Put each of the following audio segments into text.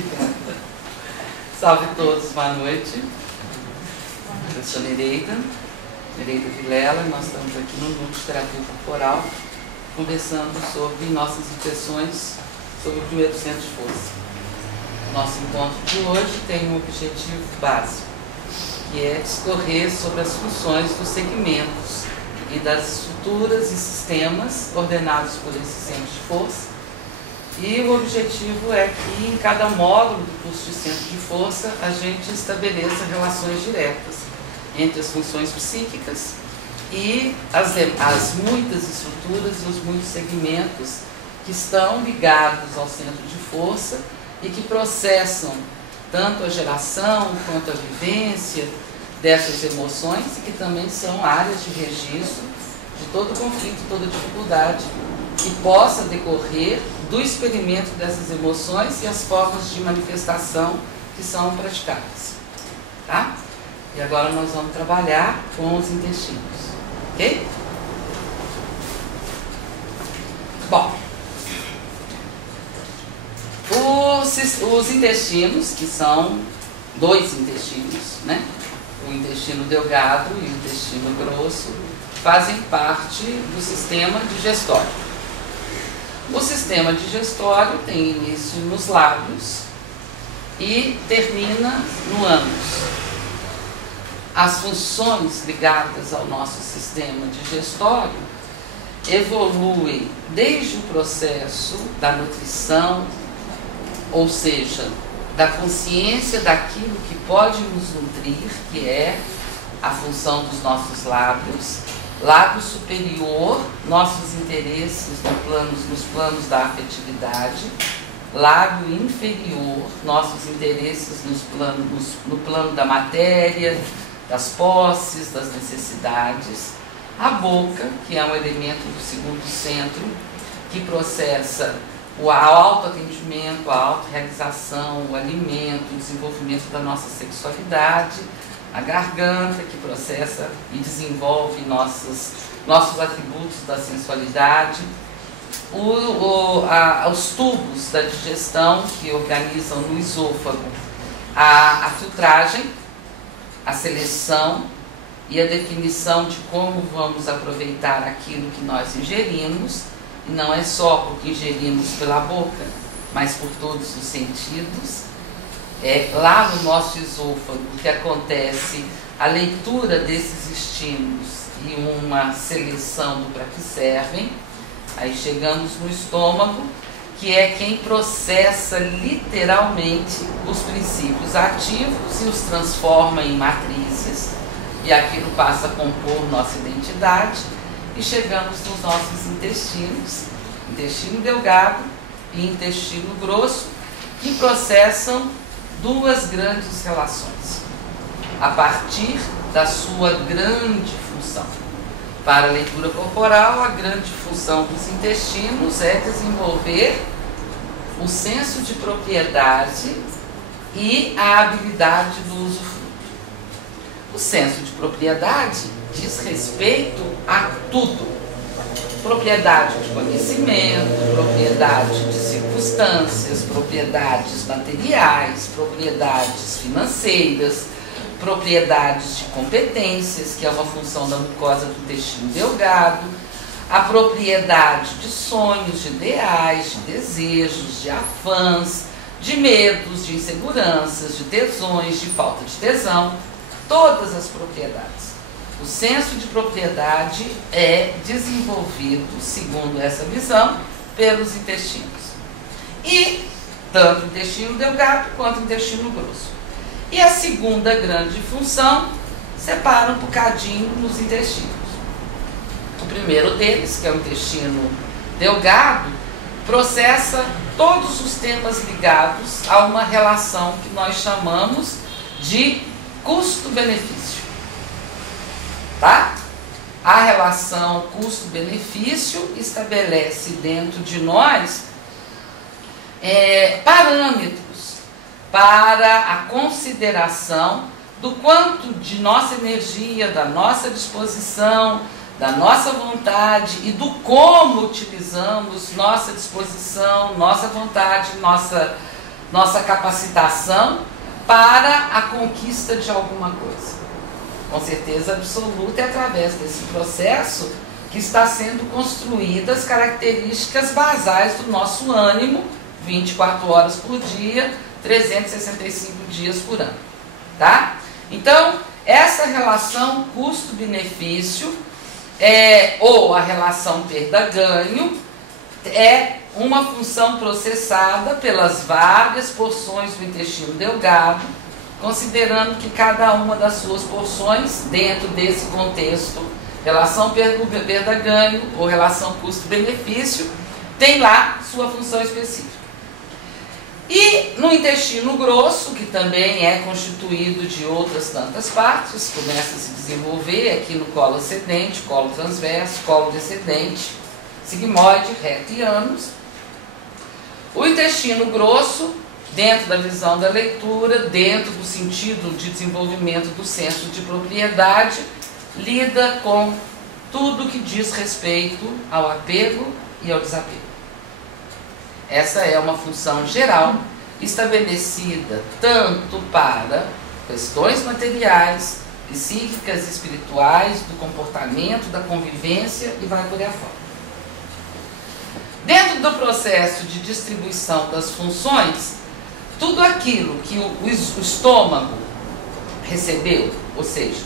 Obrigada. Salve todos, boa noite. Eu sou Nereida Vilela, nós estamos aqui no Núcleo de Terapia Corporal, conversando sobre nossas impressões sobre o primeiro centro de força. Nosso encontro de hoje tem um objetivo básico, que é discorrer sobre as funções dos segmentos e das estruturas e sistemas ordenados por esse centro de força. E o objetivo é que em cada módulo do curso de centro de força a gente estabeleça relações diretas entre as funções psíquicas e as muitas estruturas e os muitos segmentos que estão ligados ao centro de força e que processam tanto a geração quanto a vivência dessas emoções e que também são áreas de registro de todo conflito, toda dificuldade que possa decorrer do experimento dessas emoções e as formas de manifestação que são praticadas. Tá? E agora nós vamos trabalhar com os intestinos. Ok? Bom, os intestinos, que são dois intestinos, né? O intestino delgado e o intestino grosso, fazem parte do sistema digestório. O sistema digestório tem início nos lábios e termina no ânus. As funções ligadas ao nosso sistema digestório evoluem desde o processo da nutrição, ou seja, da consciência daquilo que pode nos nutrir, que é a função dos nossos lábios, lábio superior, nossos interesses nos planos da afetividade, lábio inferior, nossos interesses no plano da matéria, das posses, das necessidades, a boca, que é um elemento do segundo centro, que processa o autoatendimento, a autorrealização, o alimento, o desenvolvimento da nossa sexualidade, a garganta, que processa e desenvolve nossos atributos da sensualidade, os tubos da digestão, que organizam no esôfago a filtragem, a seleção e a definição de como vamos aproveitar aquilo que nós ingerimos, e não é só porque ingerimos pela boca, mas por todos os sentidos. É lá no nosso esôfago que acontece a leitura desses estímulos e uma seleção do para que servem. Aí chegamos no estômago, que é quem processa literalmente os princípios ativos e os transforma em matrizes, e aquilo passa a compor nossa identidade. E chegamos nos nossos intestinos, intestino delgado e intestino grosso, que processam duas grandes relações, a partir da sua grande função. Para a leitura corporal, a grande função dos intestinos é desenvolver o senso de propriedade e a habilidade do usufruto. O senso de propriedade diz respeito a tudo. Propriedade de conhecimento, propriedade de circunstâncias, propriedades materiais, propriedades financeiras, propriedades de competências, que é uma função da mucosa do intestino delgado, a propriedade de sonhos, de ideais, de desejos, de afãs, de medos, de inseguranças, de tesões, de falta de tesão, todas as propriedades. O senso de propriedade é desenvolvido, segundo essa visão, pelos intestinos. E tanto o intestino delgado quanto o intestino grosso. E a segunda grande função separa um bocadinho nos intestinos. O primeiro deles, que é o intestino delgado, processa todos os temas ligados a uma relação que nós chamamos de custo-benefício. Tá? A relação custo-benefício estabelece dentro de nós parâmetros para a consideração do quanto de nossa energia, da nossa disposição, da nossa vontade e do como utilizamos nossa disposição, nossa vontade, nossa nossa capacitação para a conquista de alguma coisa. Com certeza absoluta é através desse processo que está sendo construídas características basais do nosso ânimo, 24 horas por dia, 365 dias por ano. Tá? Então, essa relação custo-benefício, ou a relação perda-ganho, é uma função processada pelas várias porções do intestino delgado, considerando que cada uma das suas porções, dentro desse contexto, relação perda-ganho ou relação custo-benefício, tem lá sua função específica. E no intestino grosso, que também é constituído de outras tantas partes, começa a se desenvolver aqui no colo ascendente, colo transverso, colo descendente, sigmoide, reto e ânus. O intestino grosso, dentro da visão da leitura, dentro do sentido de desenvolvimento do senso de propriedade, lida com tudo que diz respeito ao apego e ao desapego. Essa é uma função geral estabelecida tanto para questões materiais, psíquicas, espirituais, do comportamento, da convivência e vai por aí afora. Dentro do processo de distribuição das funções, tudo aquilo que o estômago recebeu, ou seja,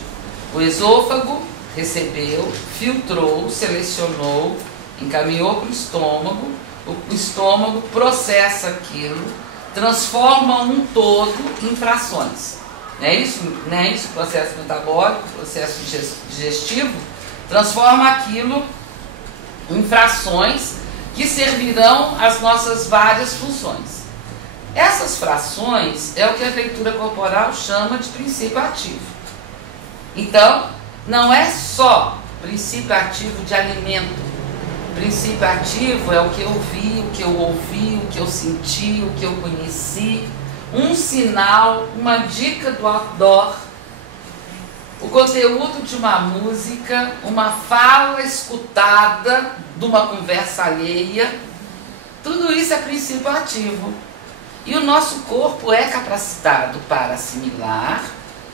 o esôfago recebeu, filtrou, selecionou, encaminhou para o estômago processa aquilo, transforma um todo em frações. Não é isso? Não é isso? O processo metabólico, o processo digestivo, transforma aquilo em frações que servirão às nossas várias funções. Essas frações é o que a leitura corporal chama de princípio ativo. Então, não é só princípio ativo de alimento. Princípio ativo é o que eu vi, o que eu ouvi, o que eu senti, o que eu conheci, um sinal, uma dica do outdoor, o conteúdo de uma música, uma fala escutada de uma conversa alheia. Tudo isso é princípio ativo. E o nosso corpo é capacitado para assimilar,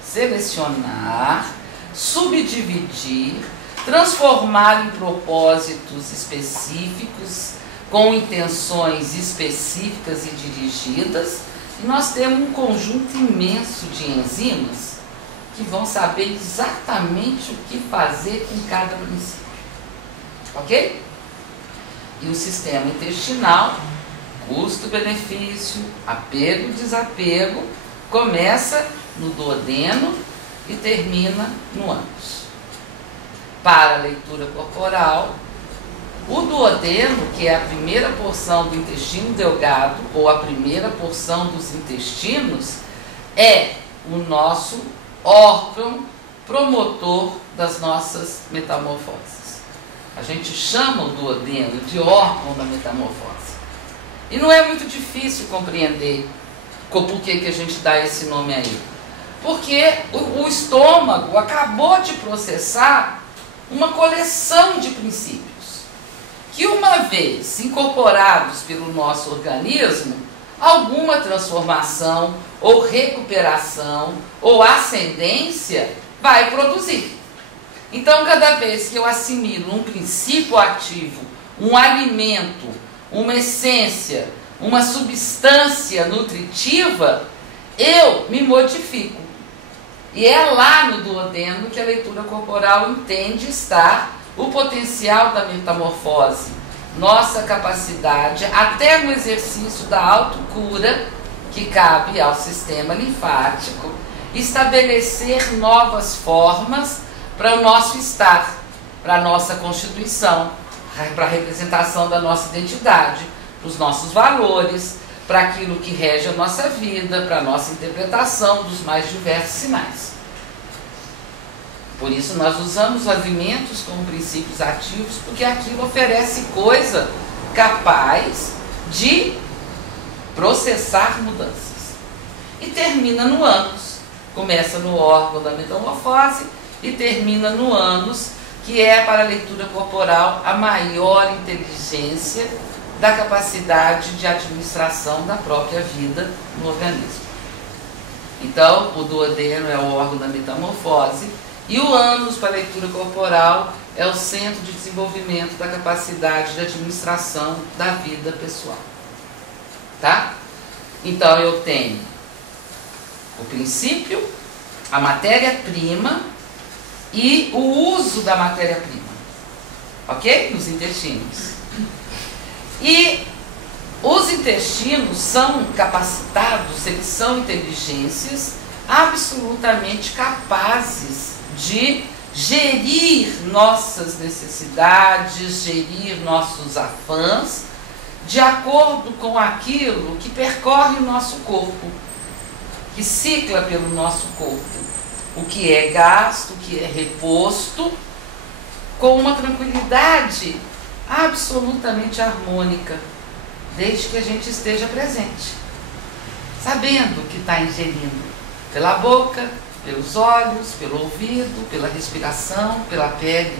selecionar, subdividir, transformar em propósitos específicos, com intenções específicas e dirigidas. E nós temos um conjunto imenso de enzimas que vão saber exatamente o que fazer com cada princípio. Ok? E o sistema intestinal, custo-benefício, apego-desapego, começa no duodeno e termina no ânus. Para a leitura corporal, o duodeno, que é a primeira porção do intestino delgado, ou a primeira porção dos intestinos, é o nosso órgão promotor das nossas metamorfoses. A gente chama o duodeno de órgão da metamorfose. E não é muito difícil compreender por que a gente dá esse nome aí. Porque o estômago acabou de processar uma coleção de princípios que, uma vez incorporados pelo nosso organismo, alguma transformação ou recuperação ou ascendência vai produzir. Então, cada vez que eu assimilo um princípio ativo, um alimento, uma essência, uma substância nutritiva, eu me modifico. E é lá no duodeno que a leitura corporal entende estar o potencial da metamorfose, nossa capacidade, até no exercício da autocura, que cabe ao sistema linfático, estabelecer novas formas para o nosso estar, para a nossa constituição, para a representação da nossa identidade, para os nossos valores, para aquilo que rege a nossa vida, para a nossa interpretação dos mais diversos sinais. Por isso nós usamos os alimentos como princípios ativos, porque aquilo oferece coisa capaz de processar mudanças. E termina no ânus. Começa no órgão da metamorfose e termina no ânus, que é para a leitura corporal a maior inteligência da capacidade de administração da própria vida no organismo. Então, o duodeno é o órgão da metamorfose e o ânus, para a leitura corporal, é o centro de desenvolvimento da capacidade de administração da vida pessoal. Tá? Então, eu tenho o princípio, a matéria-prima e o uso da matéria-prima. Ok? Nos intestinos. E os intestinos são capacitados, eles são inteligências absolutamente capazes de gerir nossas necessidades, gerir nossos afãs, de acordo com aquilo que percorre o nosso corpo, que cicla pelo nosso corpo, o que é gasto, o que é reposto, com uma tranquilidade absolutamente harmônica, desde que a gente esteja presente, sabendo que está ingerindo pela boca, pelos olhos, pelo ouvido, pela respiração, pela pele,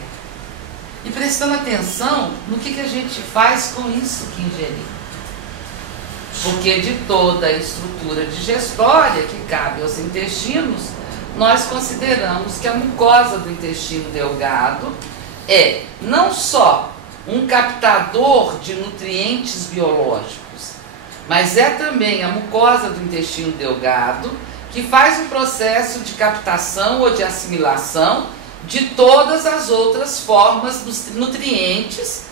e prestando atenção no que a gente faz com isso que ingerimos. Porque de toda a estrutura digestória que cabe aos intestinos, nós consideramos que a mucosa do intestino delgado é não só um captador de nutrientes biológicos, mas é também a mucosa do intestino delgado que faz o processo de captação ou de assimilação de todas as outras formas dos nutrientes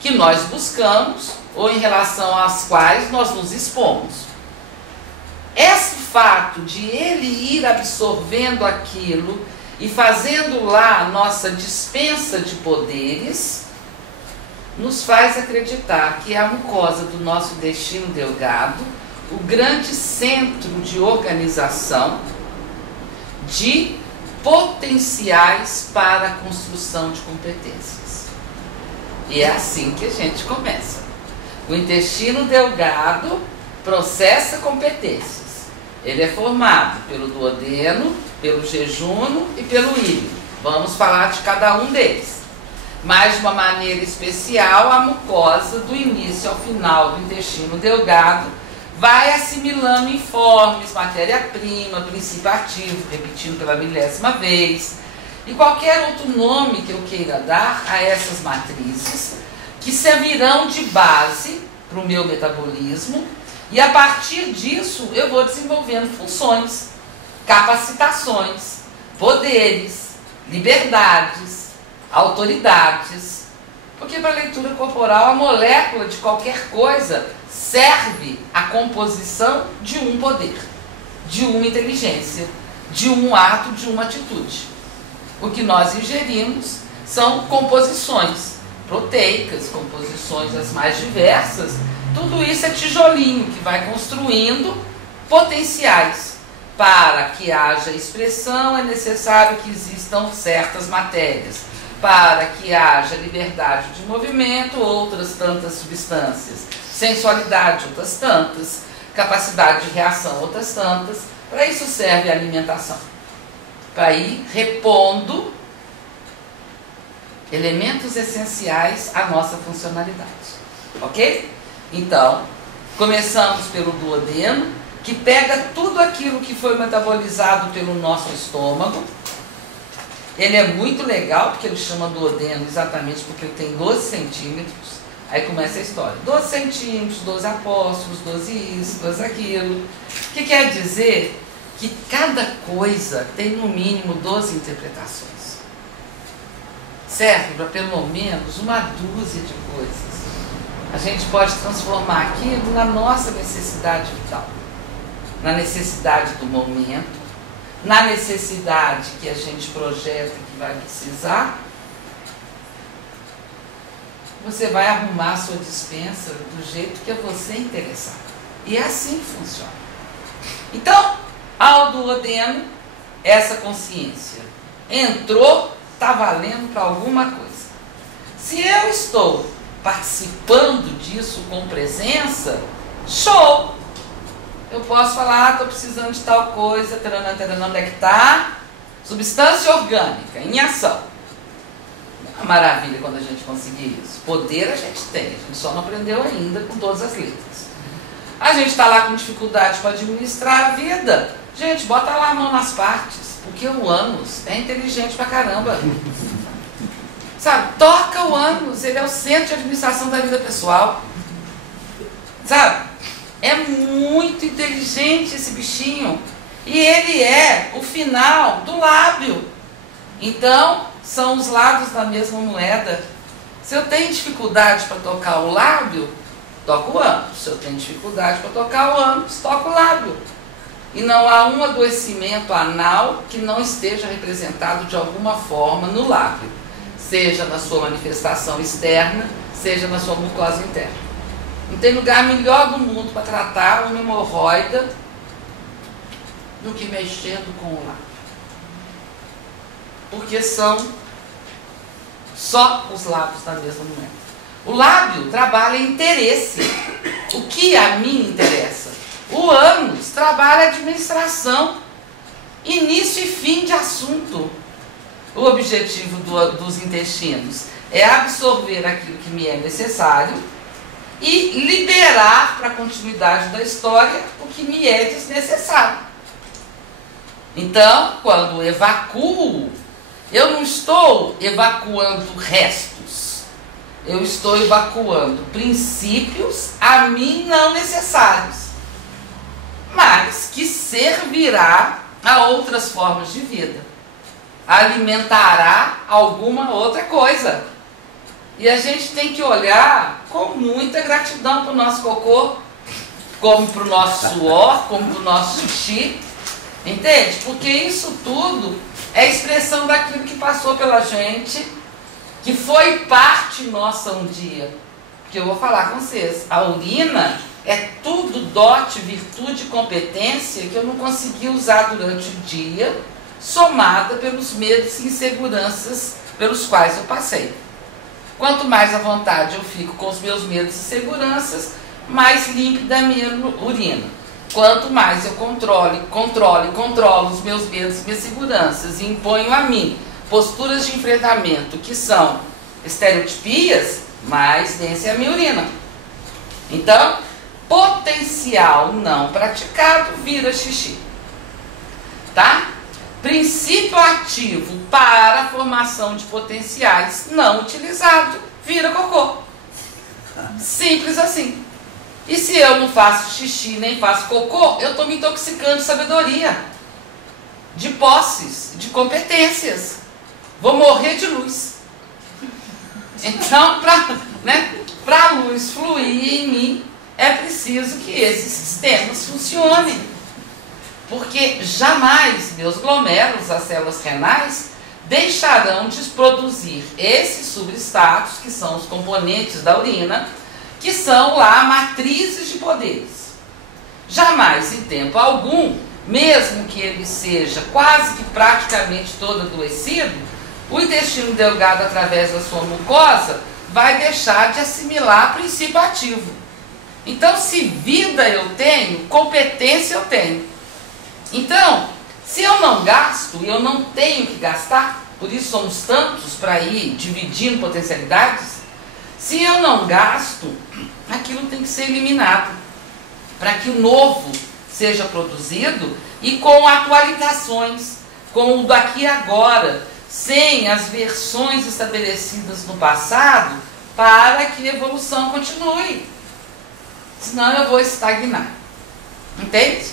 que nós buscamos ou em relação às quais nós nos expomos. Esse fato de ele ir absorvendo aquilo e fazendo lá a nossa dispensa de poderes, nos faz acreditar que a mucosa do nosso intestino delgado, o grande centro de organização de potenciais para a construção de competências. E é assim que a gente começa. O intestino delgado processa competências. Ele é formado pelo duodeno, pelo jejuno e pelo íleo. Vamos falar de cada um deles. Mas, de uma maneira especial, a mucosa, do início ao final do intestino delgado, vai assimilando informes, matéria-prima, princípio ativo, repetindo pela 1000ª vez, e qualquer outro nome que eu queira dar a essas matrizes, que servirão de base para o meu metabolismo, e a partir disso eu vou desenvolvendo funções, capacitações, poderes, liberdades, autoridades, porque para a leitura corporal a molécula de qualquer coisa serve à composição de um poder, de uma inteligência, de um ato, de uma atitude. O que nós ingerimos são composições proteicas, composições as mais diversas. Tudo isso é tijolinho que vai construindo potenciais. Para que haja expressão é necessário que existam certas matérias. Para que haja liberdade de movimento, outras tantas substâncias. Sensualidade, outras tantas. Capacidade de reação, outras tantas. Para isso serve a alimentação. Para ir repondo elementos essenciais à nossa funcionalidade. Ok? Então, começamos pelo duodeno, que pega tudo aquilo que foi metabolizado pelo nosso estômago. Ele é muito legal, porque ele chama duodeno exatamente porque ele tem 12 centímetros. Aí começa a história. 12 centímetros, 12 apóstolos, 12 isso, 12 aquilo. O que quer dizer? Que cada coisa tem no mínimo 12 interpretações. Serve para pelo menos uma dúzia de coisas. A gente pode transformar aquilo na nossa necessidade vital, na necessidade do momento, na necessidade que a gente projeta que vai precisar. Você vai arrumar a sua dispensa do jeito que você interessar. E é assim que funciona. Então, ao duodeno, essa consciência entrou, está valendo para alguma coisa. Se eu estou participando disso com presença, show! Eu posso falar, estou precisando de tal coisa, taranã, taranã, onde é que está? Substância orgânica, em ação. Uma maravilha quando a gente conseguir isso. Poder a gente tem, a gente só não aprendeu ainda com todas as letras. A gente está lá com dificuldade para administrar a vida. Gente, bota lá a mão nas partes, porque o ânus é inteligente pra caramba. Sabe, toca o ânus, ele é o centro de administração da vida pessoal. Sabe, é muito inteligente esse bichinho. E ele é o final do lábio. Então, são os lados da mesma moeda. Se eu tenho dificuldade para tocar o lábio, toco o ânus. Se eu tenho dificuldade para tocar o ânus, toco o lábio. E não há um adoecimento anal que não esteja representado de alguma forma no lábio. Seja na sua manifestação externa, seja na sua mucosa interna. Não tem lugar melhor do mundo para tratar uma hemorroida do que mexendo com o lábio. Porque são só os lábios da mesma moeda. O lábio trabalha interesse. O que a mim interessa? O ânus trabalha administração, início e fim de assunto. O objetivo dos intestinos é absorver aquilo que me é necessário e liberar para a continuidade da história o que me é desnecessário. Então, quando evacuo, eu não estou evacuando restos, eu estou evacuando princípios a mim não necessários, mas que servirá a outras formas de vida, alimentará alguma outra coisa. E a gente tem que olhar com muita gratidão para o nosso cocô, como para o nosso suor, como para o nosso xixi, entende? Porque isso tudo é expressão daquilo que passou pela gente, que foi parte nossa um dia. Que eu vou falar com vocês, a urina é tudo dote, virtude e competência que eu não consegui usar durante o dia, somada pelos medos e inseguranças pelos quais eu passei. Quanto mais à vontade eu fico com os meus medos e inseguranças, mais límpida a minha urina. Quanto mais eu controlo os meus medos e minhas inseguranças e imponho a mim posturas de enfrentamento que são estereotipias, mais densa é a minha urina. Então, potencial não praticado vira xixi. Tá? Princípio ativo para a formação de potenciais não utilizado vira cocô. Simples assim. E se eu não faço xixi nem faço cocô, eu estou me intoxicando de sabedoria, de posses, de competências. Vou morrer de luz. Então, para a luz fluir em mim, é preciso que esses sistemas funcionem. Porque jamais meus glomérulos, as células renais, deixarão de produzir esses substratos, que são os componentes da urina, que são lá matrizes de poderes. Jamais, em tempo algum, mesmo que ele seja quase que praticamente todo adoecido, o intestino delgado, através da sua mucosa, vai deixar de assimilar princípio ativo. Então, se vida eu tenho, competência eu tenho. Então, se eu não gasto, eu não tenho que gastar, por isso somos tantos para ir dividindo potencialidades. Se eu não gasto, aquilo tem que ser eliminado, para que o novo seja produzido e com atualizações, com o daqui e agora, sem as versões estabelecidas no passado, para que a evolução continue. Senão eu vou estagnar. Entende?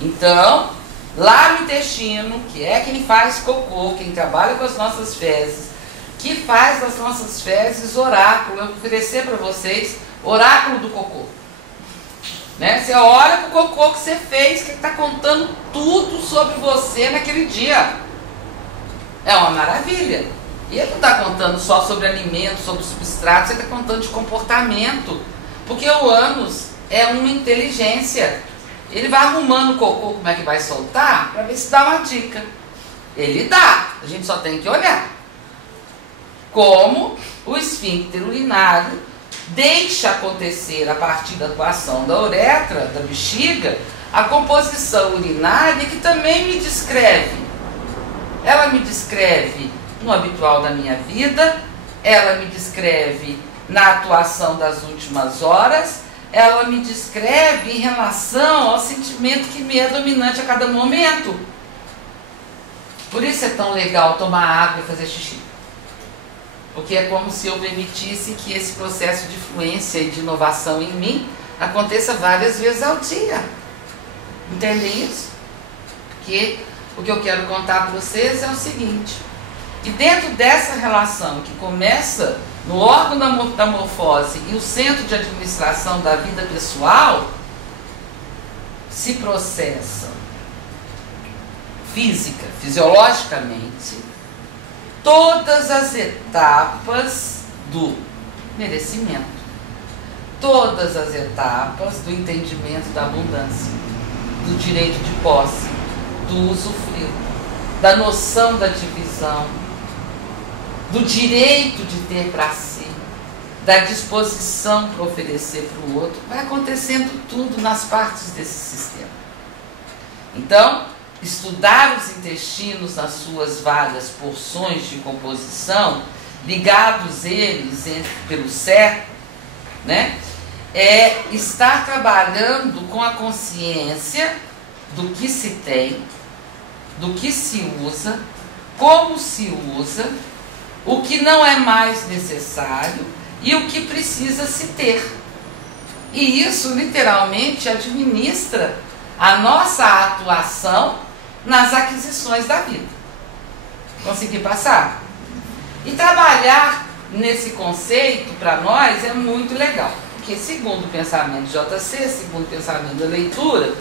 Então, lá no intestino, que é quem faz cocô, quem trabalha com as nossas fezes, que faz das nossas fezes oráculo. Eu vou oferecer para vocês oráculo do cocô. Né? Você olha para o cocô que você fez, que está contando tudo sobre você naquele dia. É uma maravilha. E ele não está contando só sobre alimento, sobre substratos, ele está contando de comportamento. Porque o ânus é uma inteligência. Ele vai arrumando o cocô, como é que vai soltar, para ver se dá uma dica. Ele dá, a gente só tem que olhar. Como o esfíncter urinário deixa acontecer, a partir da atuação da uretra, da bexiga, a composição urinária, que também me descreve. Ela me descreve no habitual da minha vida, ela me descreve na atuação das últimas horas, ela me descreve em relação ao sentimento que me é dominante a cada momento. Por isso é tão legal tomar água e fazer xixi. Porque é como se eu permitisse que esse processo de fluência e de inovação em mim aconteça várias vezes ao dia. Entendem isso? Porque o que eu quero contar para vocês é o seguinte: e dentro dessa relação que começa no órgão da metamorfose e o centro de administração da vida pessoal, se processa física, fisiologicamente, todas as etapas do merecimento, todas as etapas do entendimento da abundância, do direito de posse, do usufruir, da noção da divisão, do direito de ter para si, da disposição para oferecer para o outro. Vai acontecendo tudo nas partes desse sistema. Então, estudar os intestinos nas suas várias porções de composição, ligados eles pelo certo, né, é estar trabalhando com a consciência do que se tem, do que se usa, como se usa, o que não é mais necessário e o que precisa se ter. E isso literalmente administra a nossa atuação nas aquisições da vida. Consegui passar? E trabalhar nesse conceito para nós é muito legal, porque segundo o pensamento de JC, segundo o pensamento da leitura,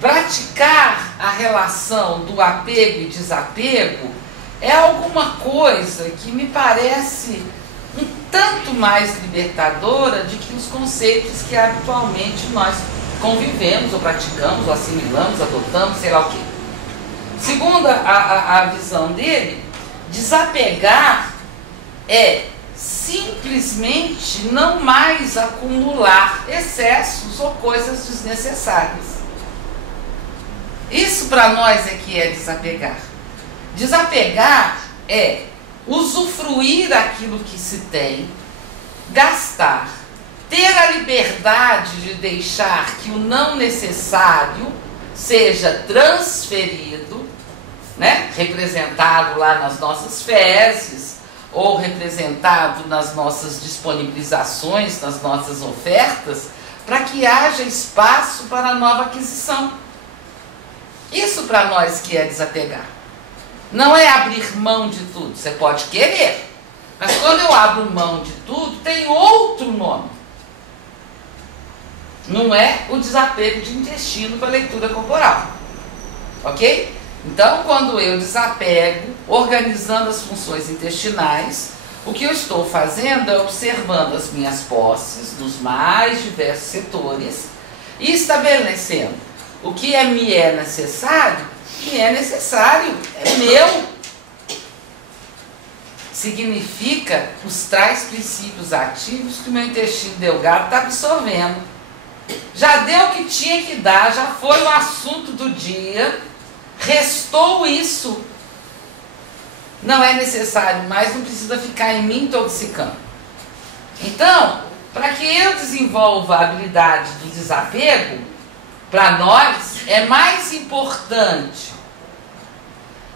praticar a relação do apego e desapego é alguma coisa que me parece um tanto mais libertadora de que os conceitos que habitualmente nós convivemos, ou praticamos, ou assimilamos, adotamos, sei lá o quê. Segundo a visão dele, desapegar é simplesmente não mais acumular excessos ou coisas desnecessárias. Isso para nós é que é desapegar. Desapegar é usufruir aquilo que se tem, gastar, ter a liberdade de deixar que o não necessário seja transferido, né, representado lá nas nossas fezes, ou representado nas nossas disponibilizações, nas nossas ofertas, para que haja espaço para a nova aquisição. Isso para nós que é desapegar. Não é abrir mão de tudo, você pode querer, mas quando eu abro mão de tudo, tem outro nome. Não é o desapego de intestino para a leitura corporal. Ok? Então, quando eu desapego, organizando as funções intestinais, o que eu estou fazendo é observando as minhas posses nos mais diversos setores e estabelecendo o que me é necessário, é meu. Significa os tais princípios ativos que o meu intestino delgado está absorvendo. Já deu o que tinha que dar, já foi o assunto do dia, restou isso. Não é necessário mais, não precisa ficar em mim intoxicando. Então, para que eu desenvolva a habilidade do desapego, para nós é mais importante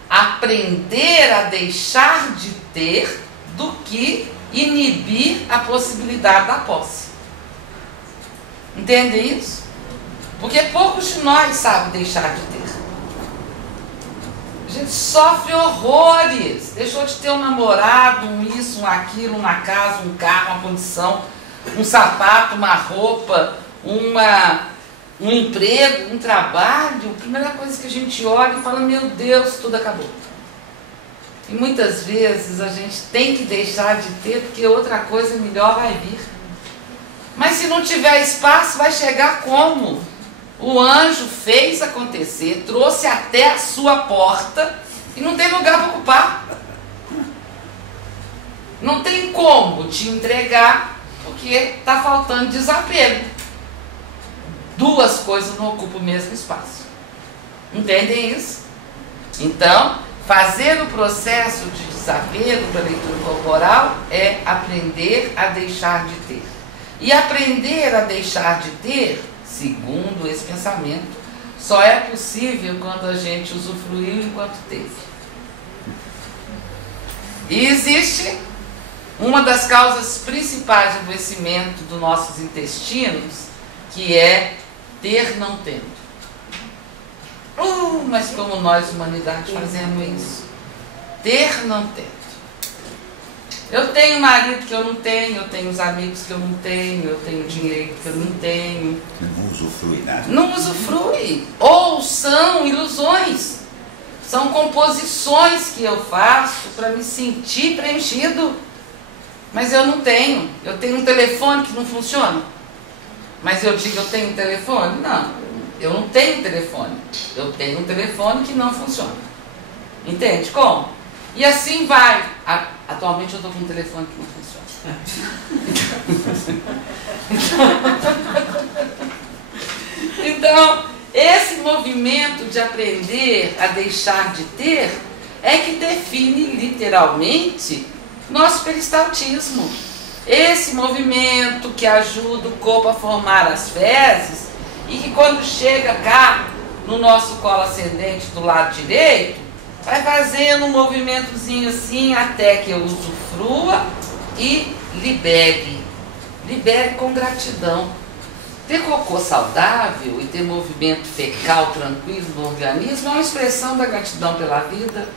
aprender a deixar de ter do que inibir a possibilidade da posse. Entende isso? Porque poucos de nós sabem deixar de ter. A gente sofre horrores. Deixou de ter um namorado, um isso, um aquilo, uma casa, um carro, uma condição, um sapato, uma roupa, um emprego, um trabalho. A primeira coisa que a gente olha e fala, meu Deus, tudo acabou. E muitas vezes a gente tem que deixar de ter porque outra coisa melhor vai vir. Mas se não tiver espaço, vai chegar como? O anjo fez acontecer, trouxe até a sua porta e não tem lugar para ocupar. Não tem como te entregar porque está faltando desapego. Duas coisas não ocupam o mesmo espaço. Entendem isso? Então, fazer o processo de desapego para a leitura corporal é aprender a deixar de ter. E aprender a deixar de ter, segundo esse pensamento, só é possível quando a gente usufruiu enquanto teve. E existe uma das causas principais de adoecimento dos nossos intestinos, que é ter não tendo. Mas como nós, humanidade, fazemos isso? Ter não tendo. Eu tenho marido que eu não tenho, eu tenho os amigos que eu não tenho, eu tenho dinheiro que eu não tenho. Você não usufrui nada. Não usufrui. Ou são ilusões. São composições que eu faço para me sentir preenchido. Mas eu não tenho. Eu tenho um telefone que não funciona. Mas eu digo, eu tenho um telefone? Não. Eu não tenho telefone. Eu tenho um telefone que não funciona. Entende como? E assim vai. Atualmente eu estou com um telefone que não funciona. Então, esse movimento de aprender a deixar de ter é que define literalmente nosso peristaltismo. Esse movimento que ajuda o corpo a formar as fezes e que quando chega cá no nosso colo ascendente do lado direito, vai fazendo um movimentozinho assim até que eu usufrua e libere. Libere com gratidão. Ter cocô saudável e ter movimento fecal tranquilo no organismo é uma expressão da gratidão pela vida.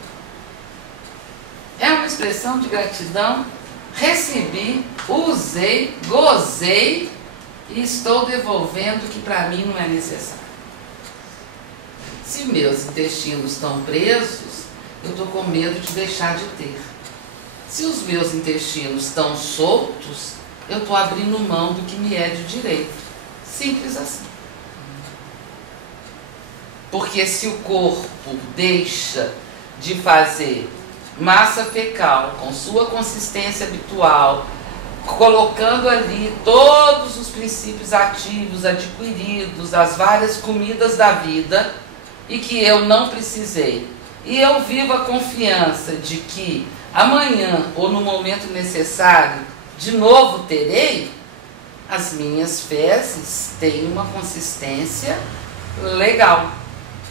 É uma expressão de gratidão. Recebi, usei, gozei e estou devolvendo o que para mim não é necessário. Se meus intestinos estão presos, eu estou com medo de deixar de ter. Se os meus intestinos estão soltos, eu estou abrindo mão do que me é de direito. Simples assim. Porque se o corpo deixa de fazer massa fecal com sua consistência habitual, colocando ali todos os princípios ativos adquiridos, as várias comidas da vida, e que eu não precisei, e eu vivo a confiança de que amanhã ou no momento necessário de novo terei, as minhas fezes têm uma consistência legal,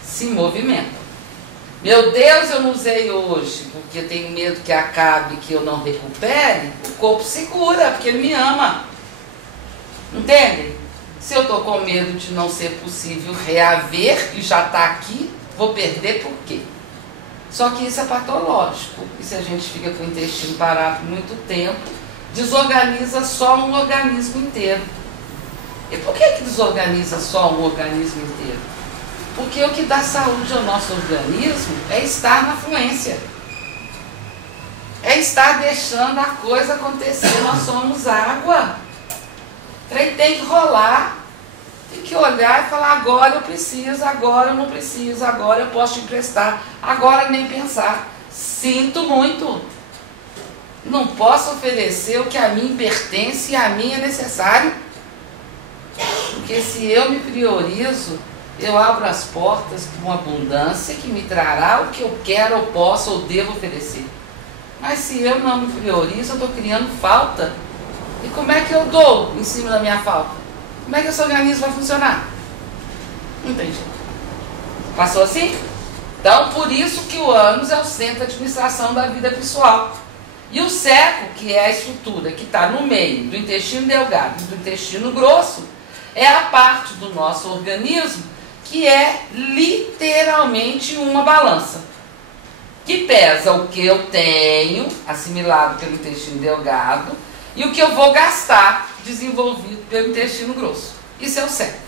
se movimentam. Meu Deus, eu não usei hoje porque eu tenho medo que acabe, que eu não recupere. O corpo segura, porque ele me ama. Entende? Se eu estou com medo de não ser possível reaver e já está aqui, vou perder por quê? Só que isso é patológico. E se a gente fica com o intestino parado por muito tempo, desorganiza só um organismo inteiro. E por que desorganiza só um organismo inteiro? Porque o que dá saúde ao nosso organismo é estar na fluência. É estar deixando a coisa acontecer. Nós somos água. Tem que rolar. Tem que olhar e falar, agora eu preciso, agora eu não preciso, agora eu posso te emprestar, agora nem pensar. Sinto muito. Não posso oferecer o que a mim pertence e a mim é necessário. Porque se eu me priorizo, eu abro as portas para uma abundância que me trará o que eu quero, ou posso, ou devo oferecer. Mas se eu não me priorizo, eu estou criando falta. E como é que eu dou em cima da minha falta? Como é que esse organismo vai funcionar? Não tem jeito. Passou assim? Então, por isso que o ânus é o centro de administração da vida pessoal. E o seco, que é a estrutura que está no meio do intestino delgado e do intestino grosso, é a parte do nosso organismo que é literalmente uma balança, que pesa o que eu tenho assimilado pelo intestino delgado e o que eu vou gastar desenvolvido pelo intestino grosso. Isso é o seco.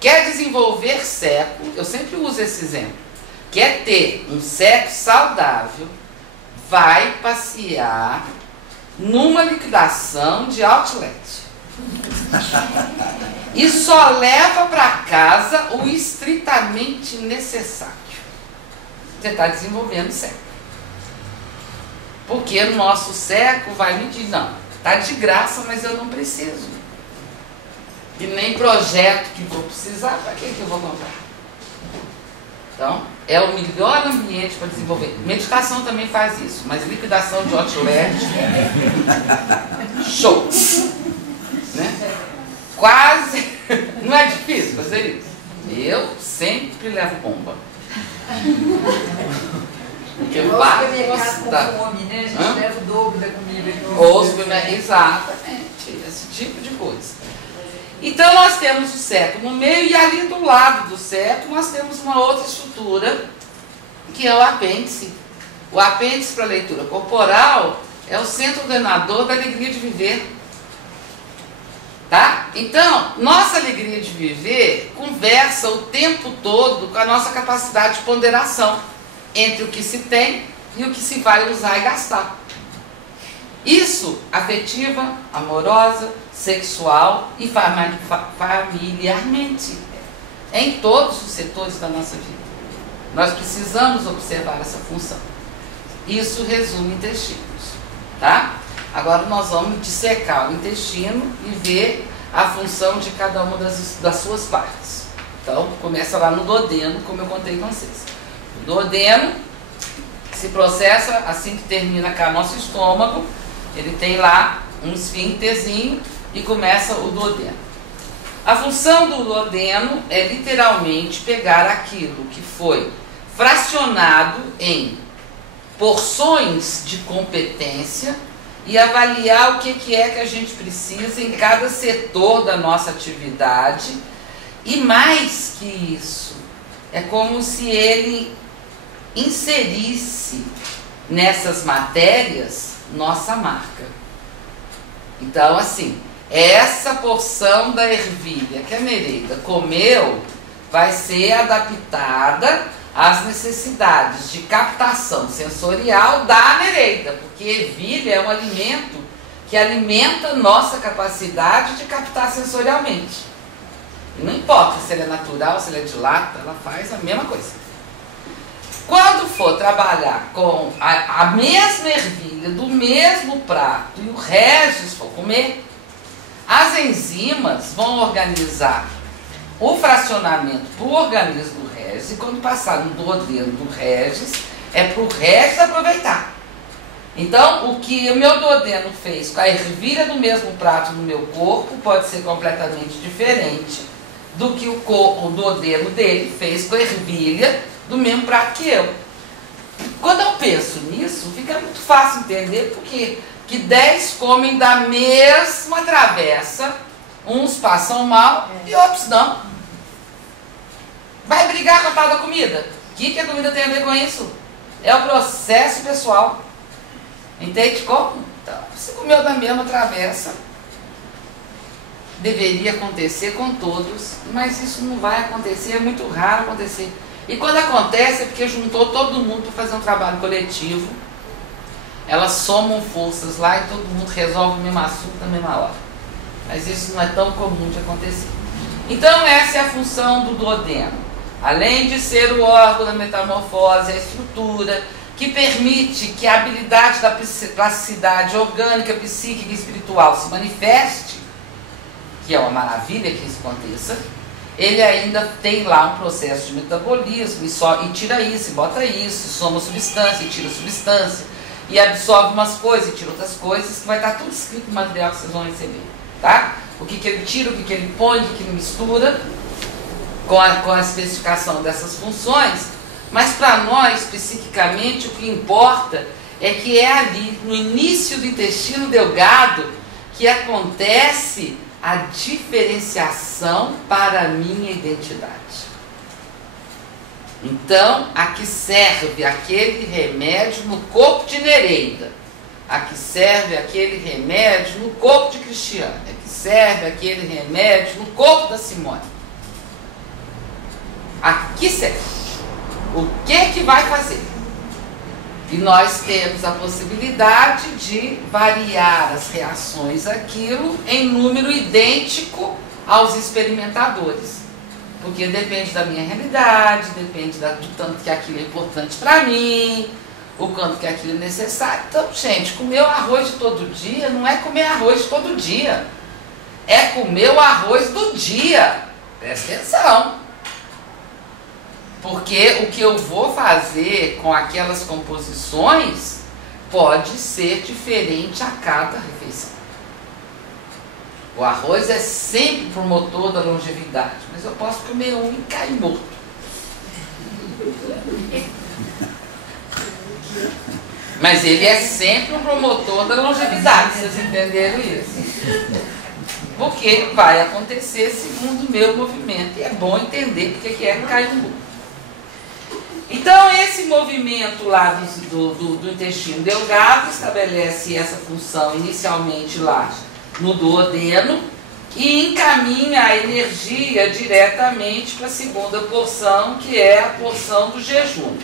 Quer desenvolver seco, eu sempre uso esse exemplo, quer ter um seco saudável, vai passear numa liquidação de outlet. E só leva para casa o estritamente necessário. Você está desenvolvendo seco. Porque o nosso seco vai medir, não, está de graça, mas eu não preciso. E nem projeto que vou precisar, para que eu vou comprar? Então, é o melhor ambiente para desenvolver. Meditação também faz isso, mas liquidação de outlet, show! Né? Quase, não é difícil fazer isso. Eu sempre levo bomba. Porque ou supermercado com fome, né? A gente leva o dobro da comida. Ou supermercado, exatamente, esse tipo de coisa. Então nós temos o cérebro no meio e ali do lado do cérebro nós temos uma outra estrutura que é o apêndice. O apêndice para a leitura corporal é o centro ordenador da alegria de viver. Tá? Então, nossa alegria de viver conversa o tempo todo com a nossa capacidade de ponderação entre o que se tem e o que se vai usar e gastar. Isso, afetiva, amorosa, sexual e familiarmente, em todos os setores da nossa vida. Nós precisamos observar essa função. Isso resume intestinos, tá? Agora nós vamos dissecar o intestino e ver a função de cada uma das suas partes. Então, começa lá no duodeno, como eu contei com vocês. O duodeno se processa assim que termina cá nosso estômago, ele tem lá um esfíncterzinho e começa o duodeno. A função do duodeno é literalmente pegar aquilo que foi fracionado em porções de competência e avaliar o que é que a gente precisa em cada setor da nossa atividade. E mais que isso, é como se ele inserisse nessas matérias nossa marca. Então, assim, essa porção da ervilha que a Nereida comeu vai ser adaptada às necessidades de captação sensorial da Nereida, porque ervilha é um alimento que alimenta nossa capacidade de captar sensorialmente. E não importa se ele é natural, se ele é de lata, ela faz a mesma coisa. Quando for trabalhar com a mesma ervilha, do mesmo prato, e o Regis for comer, as enzimas vão organizar o fracionamento para o organismo do Regis, e quando passar no duodeno do Regis, é para o Regis aproveitar. Então, o que o meu duodeno fez com a ervilha do mesmo prato no meu corpo pode ser completamente diferente do que o duodeno dele fez com a ervilha do mesmo prato que eu. Quando eu penso nisso, fica muito fácil entender porque que 10 comem da mesma travessa, uns passam mal e outros não. Vai brigar com a tal da comida? O que a comida tem a ver com isso? É o processo pessoal. Entende como? Então, se comeu da mesma travessa, deveria acontecer com todos, mas isso não vai acontecer, é muito raro acontecer. E quando acontece é porque juntou todo mundo para fazer um trabalho coletivo, elas somam forças lá e todo mundo resolve o mesmo assunto na mesma hora. Mas isso não é tão comum de acontecer. Então essa é a função do duodeno. Além de ser o órgão da metamorfose, a estrutura que permite que a habilidade da plasticidade orgânica, psíquica e espiritual se manifeste, que é uma maravilha que isso aconteça, ele ainda tem lá um processo de metabolismo e tira isso, e bota isso, e soma substância, e tira substância, e absorve umas coisas e tira outras coisas, que vai estar tudo escrito no material que vocês vão receber, tá? O que ele tira, o que ele põe, o que ele mistura, com a especificação dessas funções, mas para nós, psiquicamente, o que importa é que é ali, no início do intestino delgado, que acontece a diferenciação para a minha identidade. Então, a que serve aquele remédio no corpo de Nereida, a que serve aquele remédio no corpo de Cristiane, a que serve aquele remédio no corpo da Simone. A que serve? O que vai fazer? E nós temos a possibilidade de variar as reações àquilo em número idêntico aos experimentadores. Porque depende da minha realidade, depende do tanto que aquilo é importante para mim, o quanto que aquilo é necessário. Então, gente, comer o arroz de todo dia não é comer arroz de todo dia. É comer o arroz do dia. Presta atenção. Porque o que eu vou fazer com aquelas composições pode ser diferente a cada refeição. O arroz é sempre promotor da longevidade, mas eu posso comer um e cair morto. Mas ele é sempre um promotor da longevidade, vocês entenderam isso? Porque vai acontecer segundo o meu movimento, e é bom entender porque que é cair morto. Então, esse movimento lá do intestino delgado estabelece essa função inicialmente lá no duodeno e encaminha a energia diretamente para a segunda porção, que é a porção do jejum.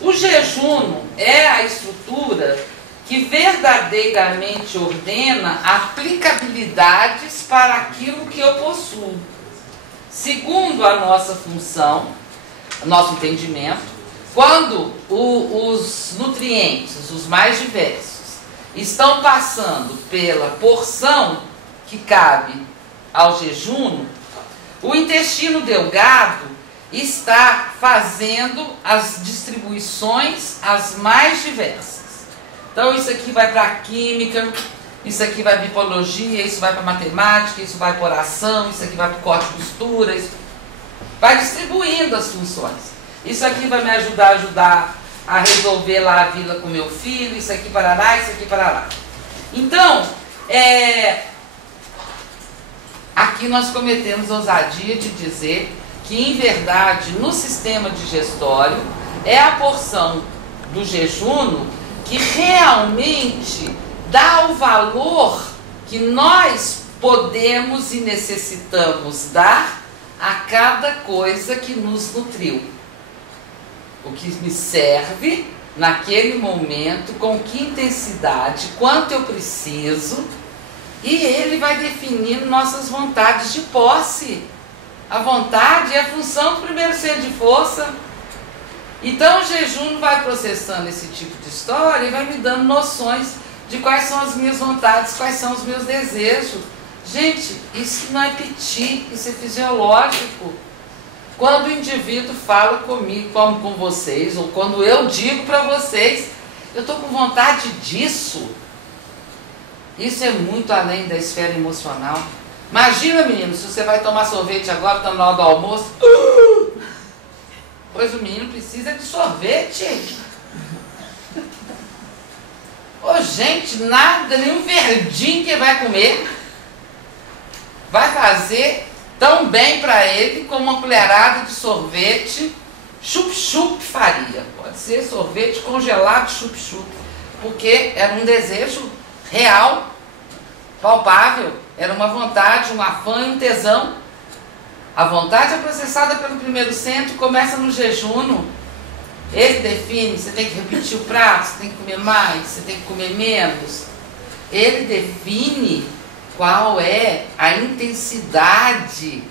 O jejum é a estrutura que verdadeiramente ordena aplicabilidades para aquilo que eu possuo. Segundo a nossa função, nosso entendimento, quando os nutrientes, os mais diversos, estão passando pela porção que cabe ao jejum, o intestino delgado está fazendo as distribuições as mais diversas. Então isso aqui vai para a química, isso aqui vai para a biologia, isso vai para a matemática, isso vai para a oração, isso aqui vai para o corte e costura, isso vai distribuindo as funções. Isso aqui vai me ajudar a resolver lá a vila com meu filho, isso aqui para lá, isso aqui para lá. Então, aqui nós cometemos a ousadia de dizer que, em verdade, no sistema digestório, é a porção do jejum que realmente dá o valor que nós podemos e necessitamos dar a cada coisa que nos nutriu. O que me serve naquele momento, com que intensidade, quanto eu preciso, e ele vai definindo nossas vontades de posse. A vontade é a função do primeiro centro de força. Então o jejum vai processando esse tipo de história e vai me dando noções de quais são as minhas vontades, quais são os meus desejos. Gente, isso não é piti, isso é fisiológico. Quando o indivíduo fala comigo, como com vocês, ou quando eu digo para vocês, eu estou com vontade disso. Isso é muito além da esfera emocional. Imagina, menino, se você vai tomar sorvete agora, está na hora do almoço. Pois o menino precisa de sorvete. Ô, gente, nada, nenhum verdinho que vai comer vai fazer tão bem para ele como uma colherada de sorvete chup-chup faria. Pode ser sorvete congelado chup-chup, porque era um desejo real, palpável, era uma vontade, um afã e um tesão. A vontade é processada pelo primeiro centro, começa no jejum. Ele define, você tem que repetir o prato, você tem que comer mais, você tem que comer menos. Ele define qual é a intensidade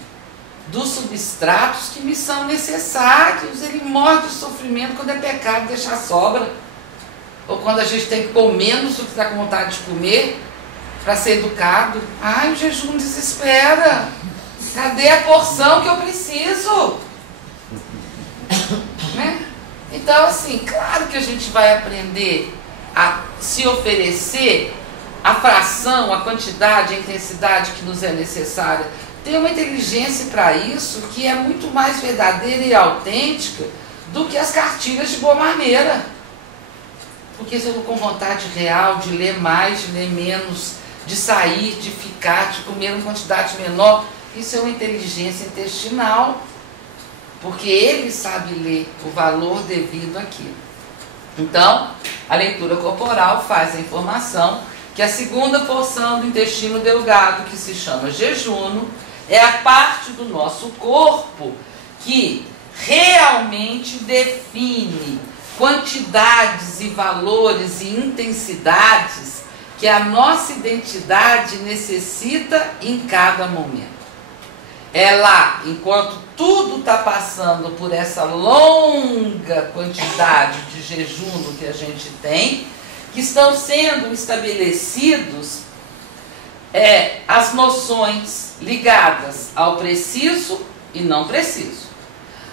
dos substratos que me são necessários. Ele morde o sofrimento quando é pecado deixar sobra, ou quando a gente tem que comer menos do que está com vontade de comer para ser educado. Ai, o jejum desespera. Cadê a porção que eu preciso? Né? Então, assim, claro que a gente vai aprender a se oferecer a fração, a quantidade, a intensidade que nos é necessária. Tem uma inteligência para isso que é muito mais verdadeira e autêntica do que as cartilhas de boa maneira. Porque se eu estou com vontade real de ler mais, de ler menos, de sair, de ficar, de comer uma quantidade menor, isso é uma inteligência intestinal. Porque ele sabe ler o valor devido àquilo. Então, a leitura corporal faz a informação que a segunda porção do intestino delgado, que se chama jejum, é a parte do nosso corpo que realmente define quantidades e valores e intensidades que a nossa identidade necessita em cada momento. É lá, enquanto tudo está passando por essa longa quantidade de jejum que a gente tem, que estão sendo estabelecidos as noções ligadas ao preciso e não preciso.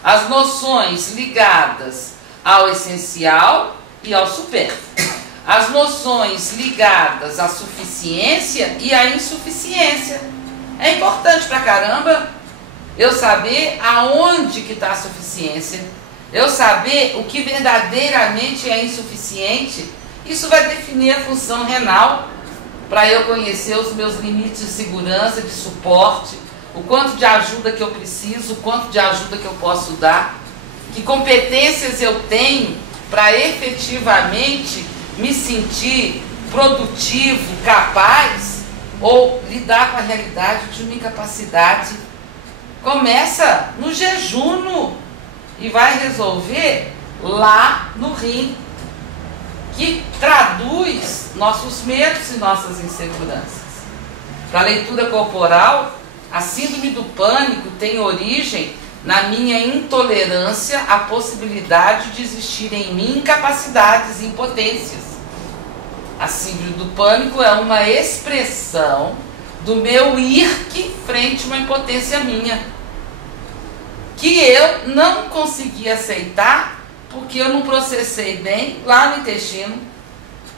as noções ligadas ao essencial e ao supérfluo, as noções ligadas à suficiência e à insuficiência. É importante pra caramba eu saber aonde que está a suficiência, eu saber o que verdadeiramente é insuficiente. Isso vai definir a função renal, para eu conhecer os meus limites de segurança, de suporte, o quanto de ajuda que eu preciso, o quanto de ajuda que eu posso dar, que competências eu tenho para efetivamente me sentir produtivo, capaz, ou lidar com a realidade de uma incapacidade. Começa no jejum e vai resolver lá no rim, que traduz nossos medos e nossas inseguranças. Para a leitura corporal, a síndrome do pânico tem origem na minha intolerância à possibilidade de existir em mim incapacidades e impotências. A síndrome do pânico é uma expressão do meu irque frente a uma impotência minha, que eu não consegui aceitar porque eu não processei bem lá no intestino,